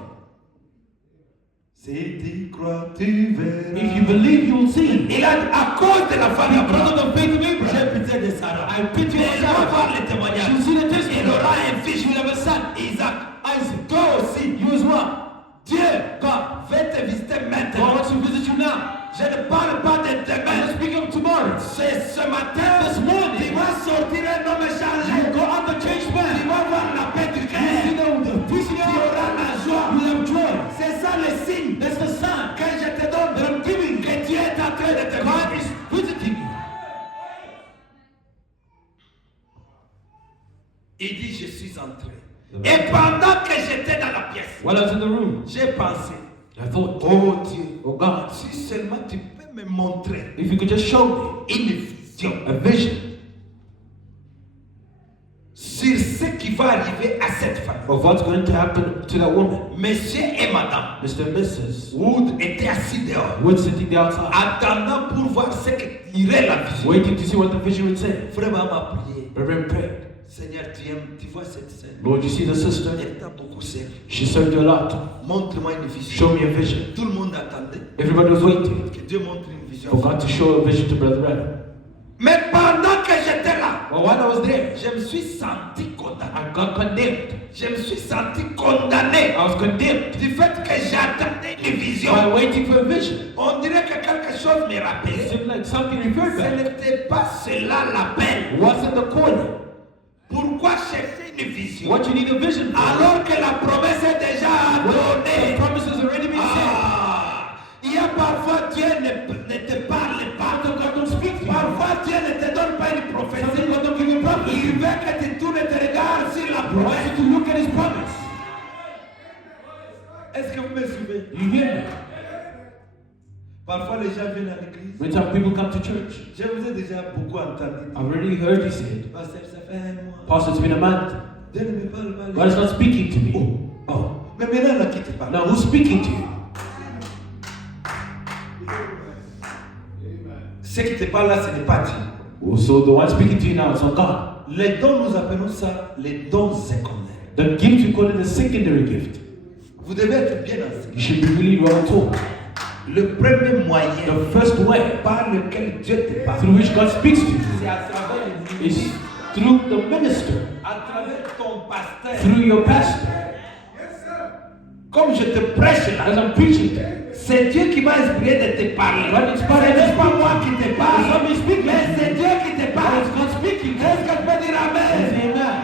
Si tu crois, tu verras. If you believe, you will see. Il a dit, à cause de la femme Because d'Abraham, of the faith of j'ai Abraham, pitié de Sarah. I pity Elle va Sarah. voir les témoignages. She'll see the Il testimony. aura un fils, She will have a son. Isaac. Isaac. Toi aussi, You as well. Dieu, God, veut te visiter God maintenant. wants to visit you now. Je ne parle pas de I'm demain. not speaking of tomorrow. C'est ce matin, This morning. tu vas sortir un homme changé. You go out the changed Tu man. vas voir la paix du You see cœur. the peace in Tu your heart. auras la joie. You have joy. C'est ça le signe That's the sign que je te donne that I'm giving. que Dieu est en train de te God voir. is visiting you. Il dit, je suis entré. Et pendant que j'étais dans la pièce, While I was in the room, j'ai pensé, I thought, oh Dieu, oh God, si seulement tu peux me montrer if you could just show une vision me a vision sur ce qui va arriver à cette femme. of what's going to happen to that woman. Monsieur et madame Mr. and Mrs. Wood étaient assis dehors, Wood sitting there outside, attendant pour voir ce que irait la vision. waiting to see what the vision would say. Frère m'a prié. Reverend prayed, Seigneur, tu aimes, tu vois cette scène. Lord, you see the sister? Elle t'a beaucoup servi. She served you a lot. Montre-moi une vision. Show me a vision. Tout le monde attendait Everybody was waiting que Dieu montre une vision. for God to show a vision to Brother Adam. Mais pendant que j'étais là, Well, while I was there, je me suis senti condamné. I got condemned. Je me suis senti condamné I was condemned du fait que j'attendais une vision. by waiting for a vision. On dirait que quelque chose me It rappelait. seemed like something referred Ce back. n'était pas cela l'appel. What's in the corner? Pourquoi chercher une vision What you need a vision for? alors que la promesse est déjà When the donnée? promise has already been said. Il y a parfois Dieu ne te parle pas. God don't speak to you. Parfois Dieu ne te donne pas une prophétie. Sometimes God don't give you a Il prophecy. veut que tu tournes tes regards sur la He wants promesse. you to look at His promise. fois les gens viennent à l'église, Many times people come to church. je vous ai déjà beaucoup entendu. I've already heard you say it. Pasteur, ça fait un mois. Pastor, it's been a month. Dieu ne me parle pas. God is not speaking to me. Oh. Mais maintenant, là, qui te parle? Now, who's speaking to you? Ce qui te parle là, ce n'est pas Dieu. Oh, so the one speaking to you now is not God. Les dons, nous appelons ça les dons secondaires. The gift, you call it a secondary gift. Vous devez être bien enseigné. You should be really well taught. Le premier moyen The first way par lequel Dieu te parle, through which God speaks to you c'est à travers les is ministres, through the minister, à travers ton pasteur. through your pastor. Comme je te prêche là, As I'm preaching, c'est Dieu qui m'a inspiré de te parler. God inspired Ce me to n'est pas speak. moi qui te It's parle, not me speaking. mais c'est Dieu qui te parle. It's God speaking. Est-ce que tu peux dire Amen? Amen.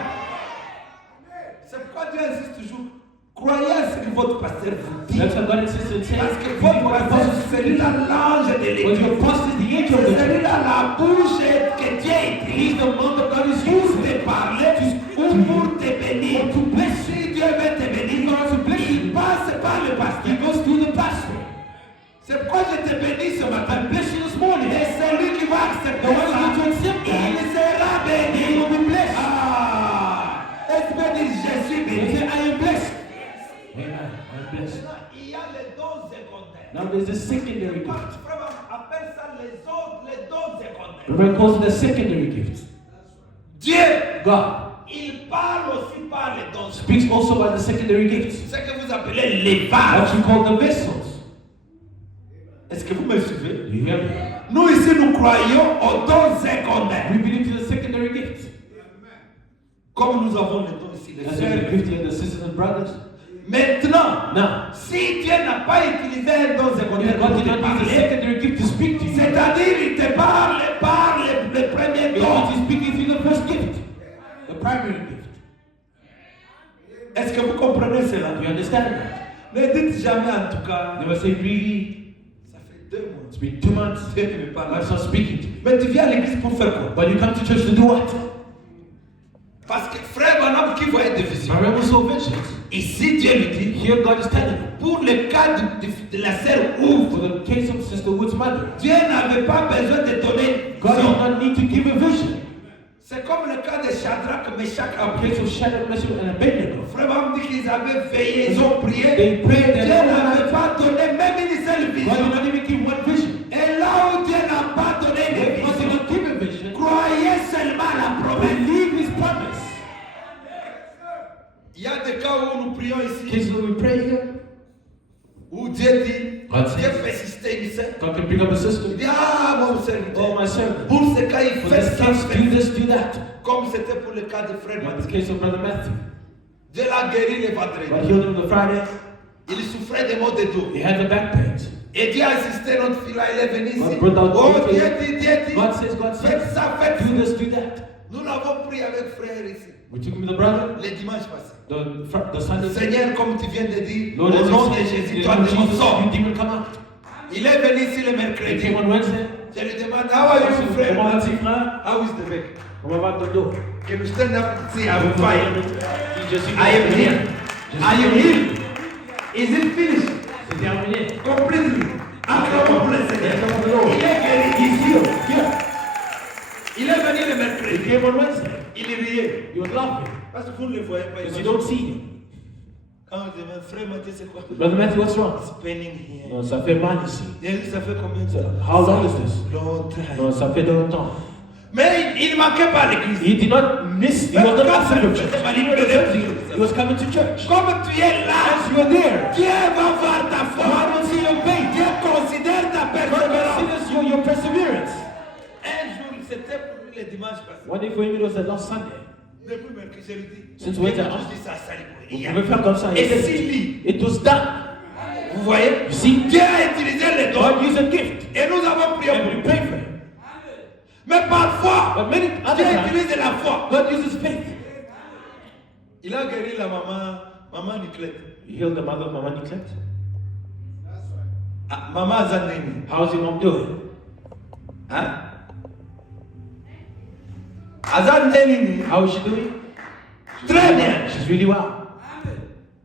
C'est pourquoi Dieu insiste toujours. Croyez à ce que votre pasteur vous dit. That's what God insists on saying. Parce que votre pasteur, c'est celui-là l'ange de When l'église. your pastor is the angel of C'est the church, celui-là la bouche que Dieu he's utilise the mouth that God is pour using te parler ou pour te bénir. to bless you. Si Dieu veut te bénir, il passe par le He pasteur. goes through the pastor. C'est pourquoi je te bénis ce matin. I bless you this morning. Et celui qui va accepter The one who's ça, going to accept that, il sera béni. he will be blessed. Ah! Est-ce que dire je suis He béni? said, I am blessed. Amen. I'm blessed. Il y a les dons secondaires. Now there's the secondary gift. Frère, appelle ça les autres, les dons secondaires. Remember, calls it the secondary gift. Dieu, God il parle aussi par les dons. speaks also by the secondary gifts. Ce que vous appelez les What vases. you call the vessels. Est-ce que vous me suivez? Do you hear me? Nous ici, nous croyons aux dons secondaires. We believe in the secondary gifts. Comme nous avons les dons ici, les As in the sœurs. gift and the sisters and brothers. Maintenant, Now, si Dieu n'a pas utilisé un don secondaire if pour God te did not use the parler, secondary gift to speak to you, c'est-à-dire il te parle par le premier because don. He's speaking through the first gift, the primary gift. Est-ce que vous comprenez cela? Do you understand that? Ne dites jamais en tout cas. They will say, really, Ça fait 2 mois. it's been 2 months. Dieu ne me parle God's pas. not speaking to me. Mais tu viens à l'église pour faire quoi? But you come to church to do what? Parce que frère Banab qui voyait des visions. My rebel saw visions. Ici Dieu lui dit, Here God is telling you. pour le cas de la sœur Ouf, For the case of Sister Wood's mother, Dieu n'avait pas besoin de donner God did vision. not need to give a vision. C'est comme le cas de Shadrach, Meshach, In the case of Shadrach, Meshach, and Abednego, Frère Banab dit qu'ils avaient veillé, ils ont prié. they prayed Dieu and n'avait pas donné même une seule God did vision. not even give one vision. Et là où Dieu n'a pas donné de God did vision, not give a vision. croyez seulement à la promesse. Believe His promise. Il y a des cas où nous prions ici, Cases where we pray here, où Dieu dit, God says- Dieu fait sister une sœur. God can pick up a Il sister. dit, ah mon serviteur, Oh, my servant. pour ce cas, il For fait this ça, case, fait do this, do that. comme c'était pour le cas de frère In the Mathieu. case of Brother Matthew, Dieu l'a guéri le God vendredi. healed him on the Friday. Il souffrait des maux de dos. He had the back pains. Et Dieu a assisté notre fille là, il est venu ici. God brought out Oh the- Dieu dit, God says, faites ça, faites do ça. this, do that. Nous l'avons pris avec frère ici, We took him to the brother, le dimanche passé. the Sunday. Seigneur, comme tu viens de dire, Lord, au as nom de you Jésus, said, toi, in the name of démon Jesus, sort. you demon come out. Il est venu ici le He mercredi. came on Wednesday. Je lui demande, how are you, frère? Comment vas-tu, frère? How is the back? Comment va ton dos? Can you stand up and say, I'm fine? Je suis I am here. Are you healed? Is it finished? C'est terminé. Completely. Acclamons pour le Seigneur. Il est guéri ici. Il est venu le He mercredi. came on Wednesday. Il riait. He was laughing Parce que vous ne le voyez pas. because you don't see him. Quand on demande, frère Mathieu, c'est quoi? Brother Matthew, what's wrong? It's paining here. Non, ça fait mal ici. Il a dit, ça fait combien de temps? How long is this? Longtemps. Non, ça fait longtemps. Mais il ne manquait pas à l'église. He did not miss. He was not absent from church. He was coming to church. Comme tu es là, As you are there, Dieu va voir ta foi. God will see your faith. Dieu considère ta God persévérance. considers your perseverance. Un jour, c'était pour lui le dimanche passé. One day for him it was the last Sunday. Depuis mercredi, je lui dis. Since when je that- dis ça, ça lui Vous dit. pouvez faire comme ça. Et c'est lui. It was done. Vous voyez? You see, Dieu a utilisé les dons. God used a gift Et nous avons prié and pour we lui. pray for him. Mais parfois, But many other Dieu times, utilise la foi. God uses faith. Il a guéri la maman Nicolette. He healed the mother of Mama Nicolette. Ah, maman Zaneni. How's your mom doing? Hein? Azaneni. How is she doing? Très bien. She's really well.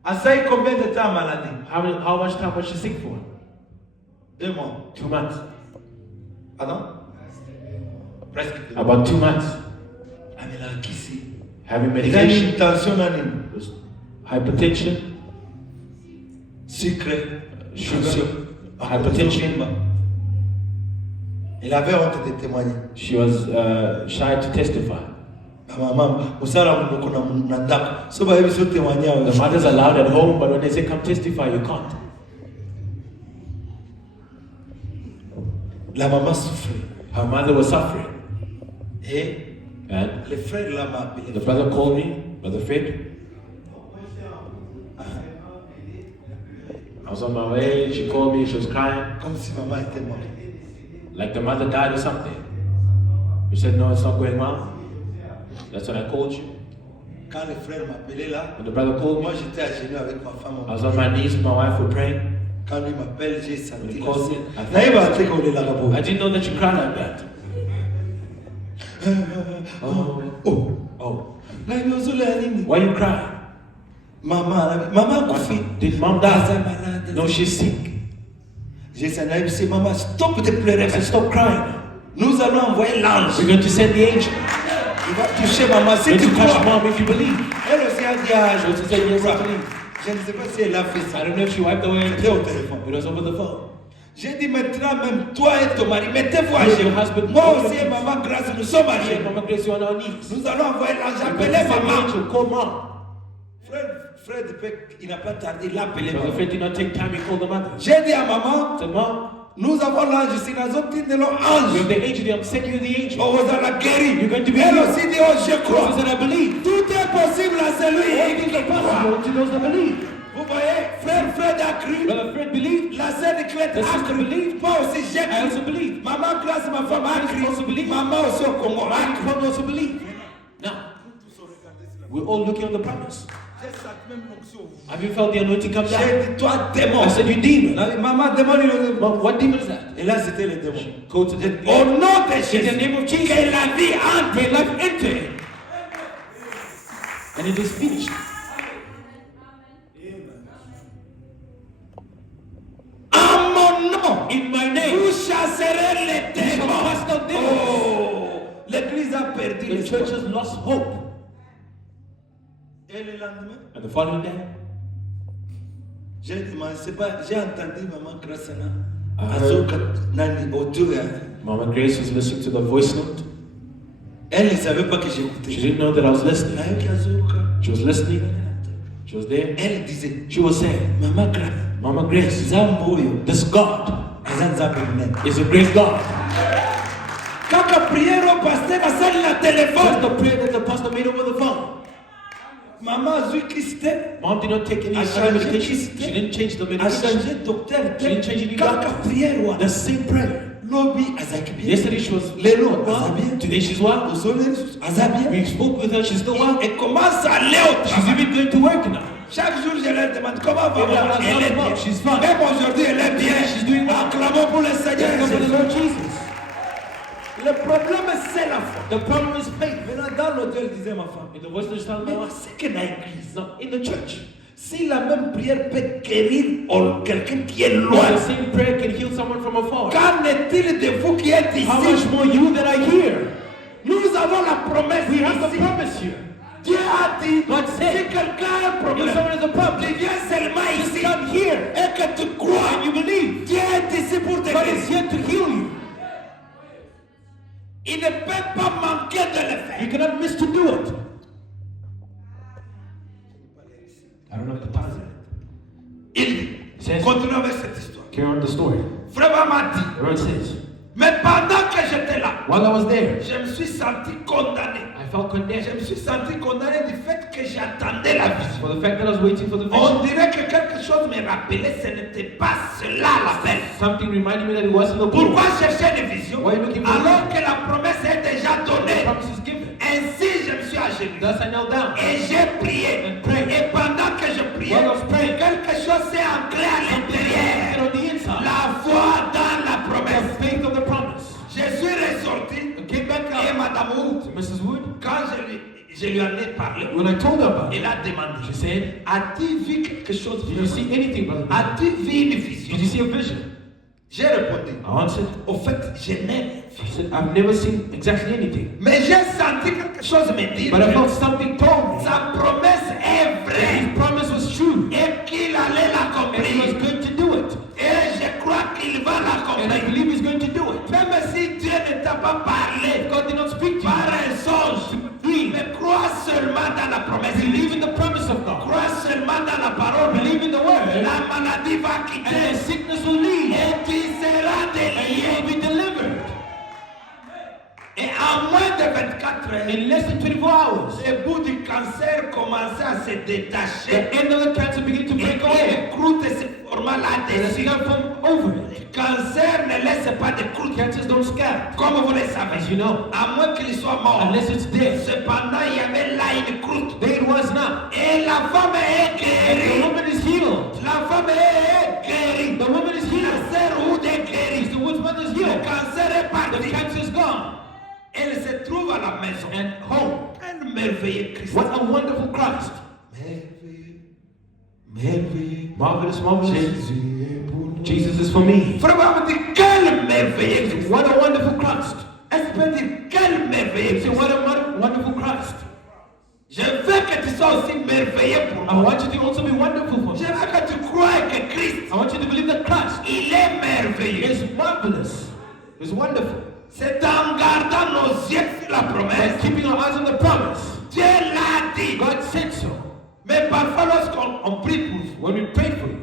Asaï combien de temps maladie? How much time was she sick for? 2 mois. 2 months. Pardon? Presque 2 mois. About 2 months. Ah, mais là, qui c'est? Having Il a une medication, tension dans lui. hypertension, Sucre. sugar, hypertension. Il avait honte de témoigner. She was shy to testify. Maman, usala mungu na ndako. So ba hivi sio témoigner. The mother's allowed at home, but when they say come testify, you can't. La maman souffrait. Her mother was suffering. Et And le frère là m'a appelé. the brother called me, Brother Fred. I was on my way, she called me, she was crying, Comme si maman était morte. like the mother died or something. You said, no, it's not going well. That's when I called you. Quand le frère m'a appelé là, When the brother called moi me, j'étais à genoux avec ma femme. I was on my knees with my wife, we're praying. Quand lui m'appelle, j'ai senti When he la called me, scène. I Naïba a fait qu'on est là là-bas. I didn't know that you cried like that. Oh, Oh, oh. naïba uzule ya nini? Why you crying? Maman kufi. Did mom Aza die? malade. No, she's sick. J'ai dit à Naïba, c'est maman, stop de pleurer. I said, stop crying. Nous allons envoyer l'ange. We're going to send the angel. Il va toucher maman si Going tu to touch crois. mom if you believe. Elle aussi a dit à She said, yes, I believe. Je ne sais pas si elle a fait I ça. don't know if she wiped away. C'était au téléphone. It was over the phone. J'ai dit maintenant, même toi et ton mari, mettez-vous à You and genoux. your husband, Moi both of aussi et you. maman Grâce, nous sommes à Me and genoux. Mama Grace, you on our knees. Nous allons envoyer l'ange. We're going to Appelez send the maman. angel. Call mom. Fred, il n'a pas tardé, il a appelé Brother maman. Fred did not take time, he called the mother. J'ai dit à maman, I said, mom, nous avons l'ange ici, nous avons dit de we l'ange. have the angel there. I'm sending you the angel. Oh, vous allez guérir. You're going to be Elle healed. aussi dit, oh, je She crois. said, I believe. Tout est possible à celui qui croit. Possible to those that believe. Vous voyez, Fred a cru. Brother Fred believed. La sœur de Clète The a sister cru. believed. Moi aussi, j'ai I also cru. believe. Maman Grâce, ma femme a Grace also cru. believed. Maman aussi au Congo a cru. Mom also believe. Now, we're all looking at the promise. J'ai senti même l'onction. Have you felt the anointing come down? J'ai dit, toi, démon. I said, you demon. Maman, démon, il Mom, what demon is that? Et là, c'était le démon. Go to the Au nom de in the Jésus, name of Jesus. que la vie entre. May life enter. And it is finished. En mon nom, In my name, vous chasserez les you shall démons. cast out demons. Oh, l'église a perdu The l'espoir. church has lost hope. Et le lendemain, And the following day, j'ai demandé, c'est pas, j'ai entendu maman Krasana. Ah, Azoka nani autour. Mama Grace was listening to the voice note. Elle ne savait pas que She j'écoutais. didn't know that I was listening. Nayoki Azoka. She was listening. She was there. Elle disait, She was saying, maman Krasana. Mama Grace, Zamboyo. this God Azan Zamboyo. is a great God. Kaka prière au pasteur a sali la That's téléphone. the prayer that the pastor made over the phone. Maman Zui Christe Mom did not take any a other changé medication. Christe. She didn't change the a medication. changé docteur. She didn't change any Kaka doctor. prière wa. The same prayer. Lobi azaki bien. Yesterday she was Lelo well. azabien. Today she's well. Aujourd'hui azabien. We spoke with her. She's still well. Et commence à aller au She's travail. even going to work now. Chaque jour, je leur demande comment va Yeah, maman. Elle est bien. she's fine. Même aujourd'hui, elle est bien. She's doing well. Acclamons pour le Seigneur. Come to the Lord Jésus. Jesus. Le problème, c'est la foi. The problem is faith. Maintenant, dans l'hôtel, disait ma femme. In the voice of the Mais Lord, c'est que dans l'église, now in the church, si la même prière peut guérir quelqu'un qui est the loin, same prayer can heal someone from afar. qu'en est-il de vous qui êtes ici? How much more you that I hear? Nous avons la promesse We have the ici. promise here. Dieu a dit, God si said, quelqu'un a un if problème, someone has a problem, tu viens seulement just ici come here et que tu crois. and you believe. Dieu est ici pour te God is guérir. here to heal you. Il ne peut pas manquer de le faire. You cannot miss to do it. I don't know if the time is. Il Says, continue avec cette histoire. carry on the story. Frère m'a dit, The Lord says, mais pendant que j'étais là, while I was there, je me suis senti condamné. I felt condemned Je me suis senti condamné du fait que j'attendais la vision. for the fact that I was waiting for the On vision. dirait que quelque chose me rappelait, ce n'était pas cela l'appel. Something reminded me that it wasn't the book. Pourquoi chercher une vision Why looking for alors que la promesse est déjà The donnée? promise is given. Ainsi, je me suis agenouillé Thus I knelt down. et j'ai prié. And prayed. Et pendant que je priais, While I was praying, quelque chose s'est ancré à Get l'intérieur. on the inside. La foi dans la The promesse. faith of the promise. Je suis ressorti I came back et out Madame Wood, to Mrs. Wood. quand je lui en ai parlé, When I told her about it, elle a demandé, she said, as-tu vu quelque chose? did you see anything, brother? As-tu vu une Did vision? you see a vision? J'ai répondu, I answered, au fait, je n'ai I said, I've never seen exactly anything. mais j'ai senti quelque chose me dire But I que felt something told me sa promesse est that vraie his promise was true et qu'il allait and he was l'accomplir. going to do it. Et je crois qu'il va And I l'accomplir. believe he's going to do it. Même si Dieu ne t'a pas parlé God did not speak to par you. un songe, mais crois seulement dans la promesse. Believe in the promise of God. Crois seulement dans la parole. Believe in the word. La maladie va And quitter the sickness will leave. et tu seras And you délié. will be delivered. Et en moins de 24 heures, In less than 24 hours, le bout du cancer commençait à se the détacher. end of the cancer began to Et break away. les croûtes se formaient And the là-dessus. scab from over it. Le cancer ne laisse pas de croûtes. Cancers don't scab, Comme vous le as savez. you know, À moins qu'il soit mort. unless it's dead. Cependant, il y avait là une croûte. There it was now. Et la femme est The guérie. woman is healed. La femme est guérie. The woman is La healed. sœur Ruth est guérie. The woman's mother is Le healed. cancer est The parti. cancer is gone. Elle se trouve à la maison. And home. Quel merveilleux Christ. What a wonderful Christ. Merveilleux. Merveilleux. Marvelous, marvelous. Jésus est pour nous. Jesus is for me. Frère, on dit quel merveilleux Christ. What a wonderful Christ. Est-ce que peut dire quel merveilleux Say, Christ. what a wonderful Christ. Je veux que tu sois aussi merveilleux pour I moi. want you to also be wonderful for Je me. veux que tu crois que Christ, I want you to believe that Christ il est merveilleux. is marvelous, is wonderful. C'est en gardant nos yeux sur la By promesse. keeping our eyes on the promise. Dieu l'a dit. God said so. Mais parfois, lorsqu'on prie pour vous, When we prayed for you,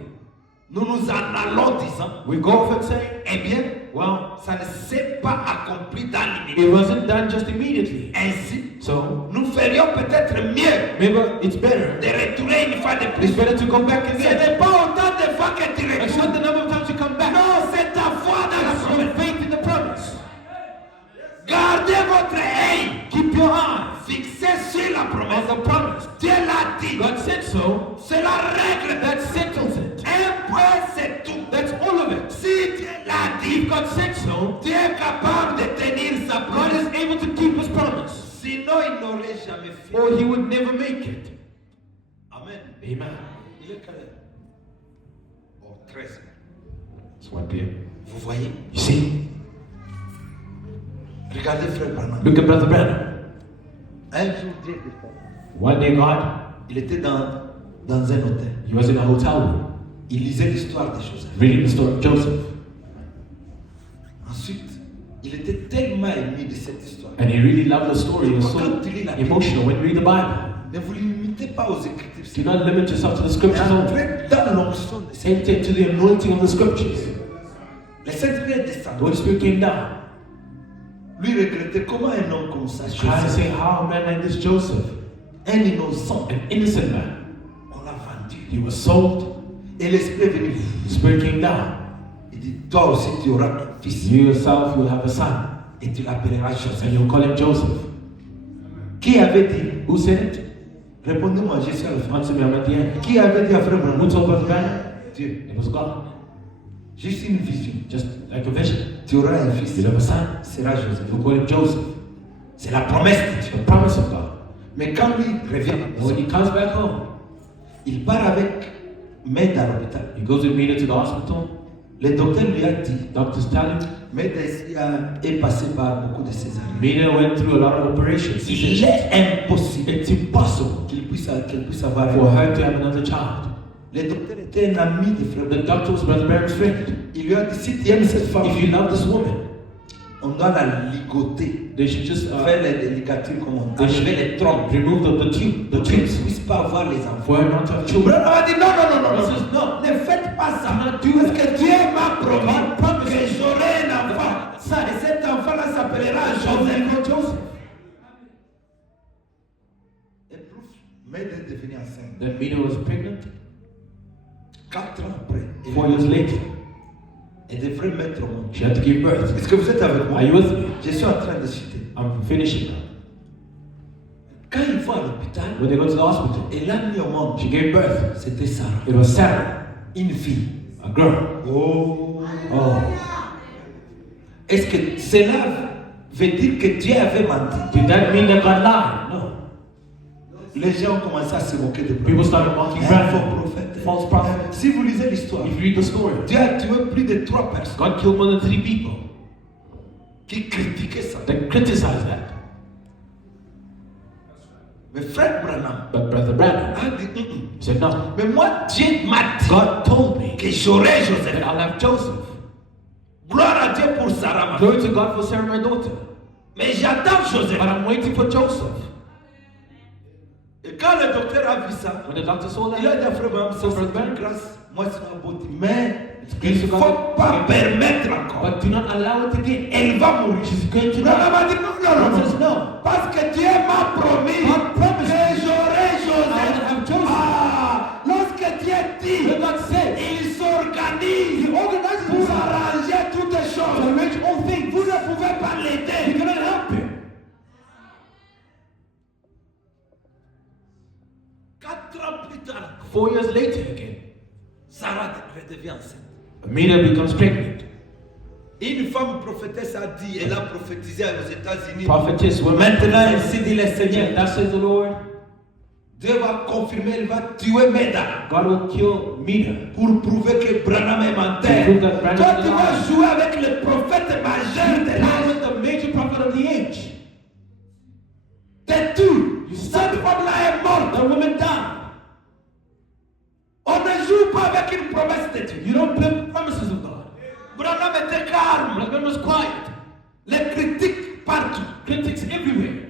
nous nous en allons disant, we go off and say, eh bien, well, ça ne s'est pas accompli dans it l'immédiat. wasn't done just immediately. Ainsi, So nous ferions peut-être mieux maybe it's better. de retourner une fois de It's plus. better to go back Ce again. n'est pas autant de fois que tu It's not retournes. the number of times you come back. Non, c'est ta foi dans la It's your promesse. faith in the promise. Gardez votre œil Keep your eyes fixé sur la on promesse. the promise. Dieu l'a dit. God said so. Cela règle. That settles it. Un point, c'est tout. That's all of it. Si Dieu l'a dit, If God said so, Dieu est capable de tenir sa God promesse. is able to keep his promise. Sinon, il n'aurait jamais fait. Or he would never make it. Amen. Amen. Il est quelle heure? Oh, 13. It's 1 p.m. Vous voyez? You see? Regardez frère Branham. Look at Brother Branham. Un jour, Dieu était fort. One day, God, Il était dans un hôtel. he was in a hotel room Il lisait l'histoire de Joseph. reading the story of Joseph. Ensuite, il était tellement ému de cette histoire. And he really loved the story. It was so emotional when you read the Bible. Ne vous limitez pas aux écritures. Do not limit yourself to the scriptures only. Entrez dans l'onction de cette. Enter into the anointing of the scriptures. Le Saint-Esprit est The descendu. Holy Spirit came down. Lui regrettait comment un homme comme ça, Trying to Joseph, say how a man like this Joseph, un innocent, an innocent man, on l'a vendu. he was sold. Et l'Esprit est venu. The Spirit came down. Il dit, toi aussi tu auras un fils. You yourself will have a son, Et tu l'appelleras Joseph. and you'll call him Joseph. Qui avait dit? Who said it? Répondez-moi, je suis à la fin. Answer me, I'm at the end. Qui avait dit à frère Branham? Who told Brother Branham? Dieu. It was God. Juste une vision. Just like a vision. Tu auras un fils. You'll have a son. Sera Joseph. You'll call him Joseph. C'est la promesse de Dieu. The promise of God. Mais quand lui revient, And when he comes back home, il part avec Med à l'hôpital. he goes with Mina to the hospital. Le docteur lui a dit, Doctors tell him, Med est passé par beaucoup de césariennes. Mina went through a lot of operations. Il est impossible It's impossible qu'elle puisse avoir for her to have another child. Le docteur était un ami de frère. The doctor was Brother Branham's friend. Il lui a dit, si tu aimes cette femme, If you love this woman, on doit la ligoter. they should just Faire les ligatures comme on they enlever les trompes. remove the tube, the Pour qu'elle ne tubes, puisse pas avoir les enfants. for her not to have children. Branham a dit, non, non, non, He non, says, non. no, Ne faites pas ça. not do Parce that. que Dieu m'a promis God promised que j'aurai un enfant. Ça, et cet enfant-là s'appellera Joseph. Et plus, Med est devenue enceinte. Then Mina was pregnant. 4 ans après, 4 years later, elle devrait mettre au monde. she had to give birth. Est-ce que vous êtes avec moi? Are you with me? Je suis en train de citer. I'm finishing now. Quand il va à l'hôpital, When they go to the hospital, elle a mis au monde. she gave birth. C'était Sarah, It was Sarah, une fille. a girl. Oh. Oh, Est-ce que cela veut dire que Dieu avait menti? did that mean that God lied? No. Les gens ont commencé à se moquer de People started mocking un Branham. faux prophète. False prophet. Si vous lisez l'histoire, If you read the story, Dieu a tué plus de 3 personnes God killed more than 3 people qui critiquaient ça. that criticized that. Mais frère Branham But Brother Branham a dit, he said, no. mais moi Dieu m'a dit God told me que j'aurai Joseph. that I'll have Joseph. Gloire à Dieu pour Sarah, ma Glory to God for Sarah, my daughter. mais j'attends Joseph. But I'm waiting for Joseph. Et quand le docteur a vu ça, When the doctor saw il a that, dit à frère Branham, ça Frère c'est Branham. une grâce. Moi c'est un beau type. Mais grace il ne to faut God. pas permettre encore. but do not allow it again. Elle va mourir. She's going to Branham die. a dit non. God says no. Parce que Dieu m'a promis God promised que j'aurai I will Joseph. have Joseph. Ah, lorsque Dieu dit, When God said, il s'organise He organizes pour himself arranger toutes les to choses. arrange all things. Vous ne pouvez pas You l'aider. cannot help him. 4 ans plus tard, 4 years later again, Sarah redevient enceinte. Amina becomes pregnant. Une femme prophétesse a dit, elle a prophétisé aux États-Unis. Prophetess, woman. Maintenant, ainsi dit le Seigneur. That says the Lord. Dieu va confirmer, elle va tuer Meda God will kill Mina pour prouver que Branham est menteur. To prove that Branham Toi, is tu a vas liar. jouer avec le prophète majeur de Now l'âge. with the major prophet of the age. T'es tout. Cette femme-là est morte. The woman died. On ne joue pas avec une promesse de Dieu. You don't play with promises of God. Branham était calme. Branham was quiet. Les critiques partout. Critics everywhere.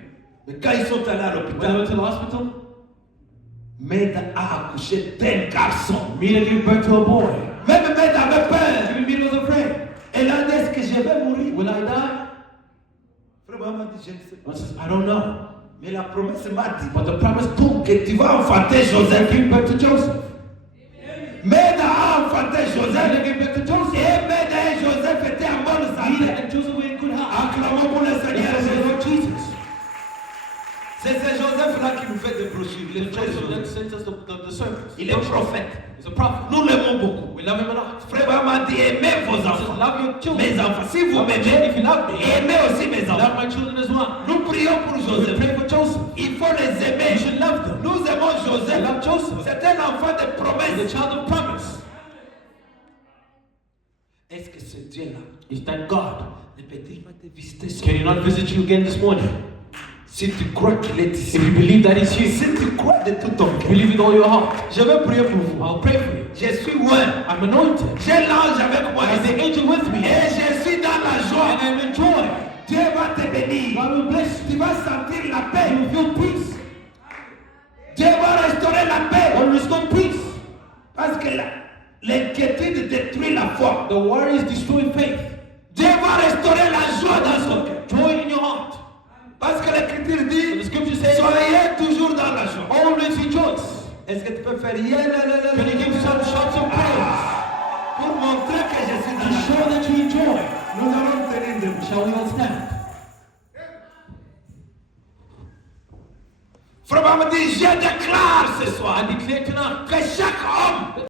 Mais quand ils sont allés à When they l'hôpital, went to the hospital, Meda a accouché d'un garçon. Mina gave birth to a boy. Même Meda avait peur. Even Mina was afraid. Elle a dit, est-ce que je vais mourir? Will I die? Frère Branham a dit, je ne sais pas. God says, I don't know. Mais la promesse m'a dit But the promise told me que tu vas enfanter Joseph. give birth to Joseph. Meda a enfanté Mina Joseph. gave birth to Joseph. Et Meda et Joseph étaient en bonne Mina santé. and Joseph were in good health. Acclamons pour le Seigneur Because of the Jésus. Lord Jesus. C'est ce Joseph-là qui nous fait des brochures. The Le frère Joseph that Joseph. sent us the servants. Il est prophète. He's a prophet. Nous l'aimons beaucoup. We love him a lot. Frère Branham a dit, aimez vos He says, enfants. love your children. Mes enfants, si vous Love my m'aimez, children. If you love me, aimez aussi mes love enfants. my children as well. Nous prions pour We Joseph. pray for Joseph. Il faut les You aimer. should love them. Nous aimons We Joseph. love Joseph. C'est un enfant de He's a promesse. child of promise. Est-ce que ce Dieu-là Is that God? ne peut-il pas te visiter ce Can he not matin? visit you again this morning? Si tu crois qu'il est ici, If you believe that he's here, si tu crois de tout ton cœur, believe with all your heart. je vais prier pour vous. I'll pray for you. Je suis loin. I'm anointed. J'ai l'ange avec moi I have ici. the angel with me. Et je suis dans la And joie. I'm in joy. Dieu va te bénir. God will bless you. Tu vas sentir la paix. You will feel peace. Dieu va restaurer la paix. God will restore peace. Parce que l'inquiétude détruit la foi. The worries destroy faith. Dieu va restaurer la joie dans son cœur. Joy in your heart. Parce que l'Écriture The dit, scripture says, soyez toujours dans la joie. always rejoice. Est-ce que tu peux faire yeah, la, la, la, Can you give some shouts of praise pour montrer que je suis dans to la show joie? that you enjoy? Nous allons tenir debout. Shall we all stand? Frère Branham dit, je déclare ce soir I declare tonight que chaque homme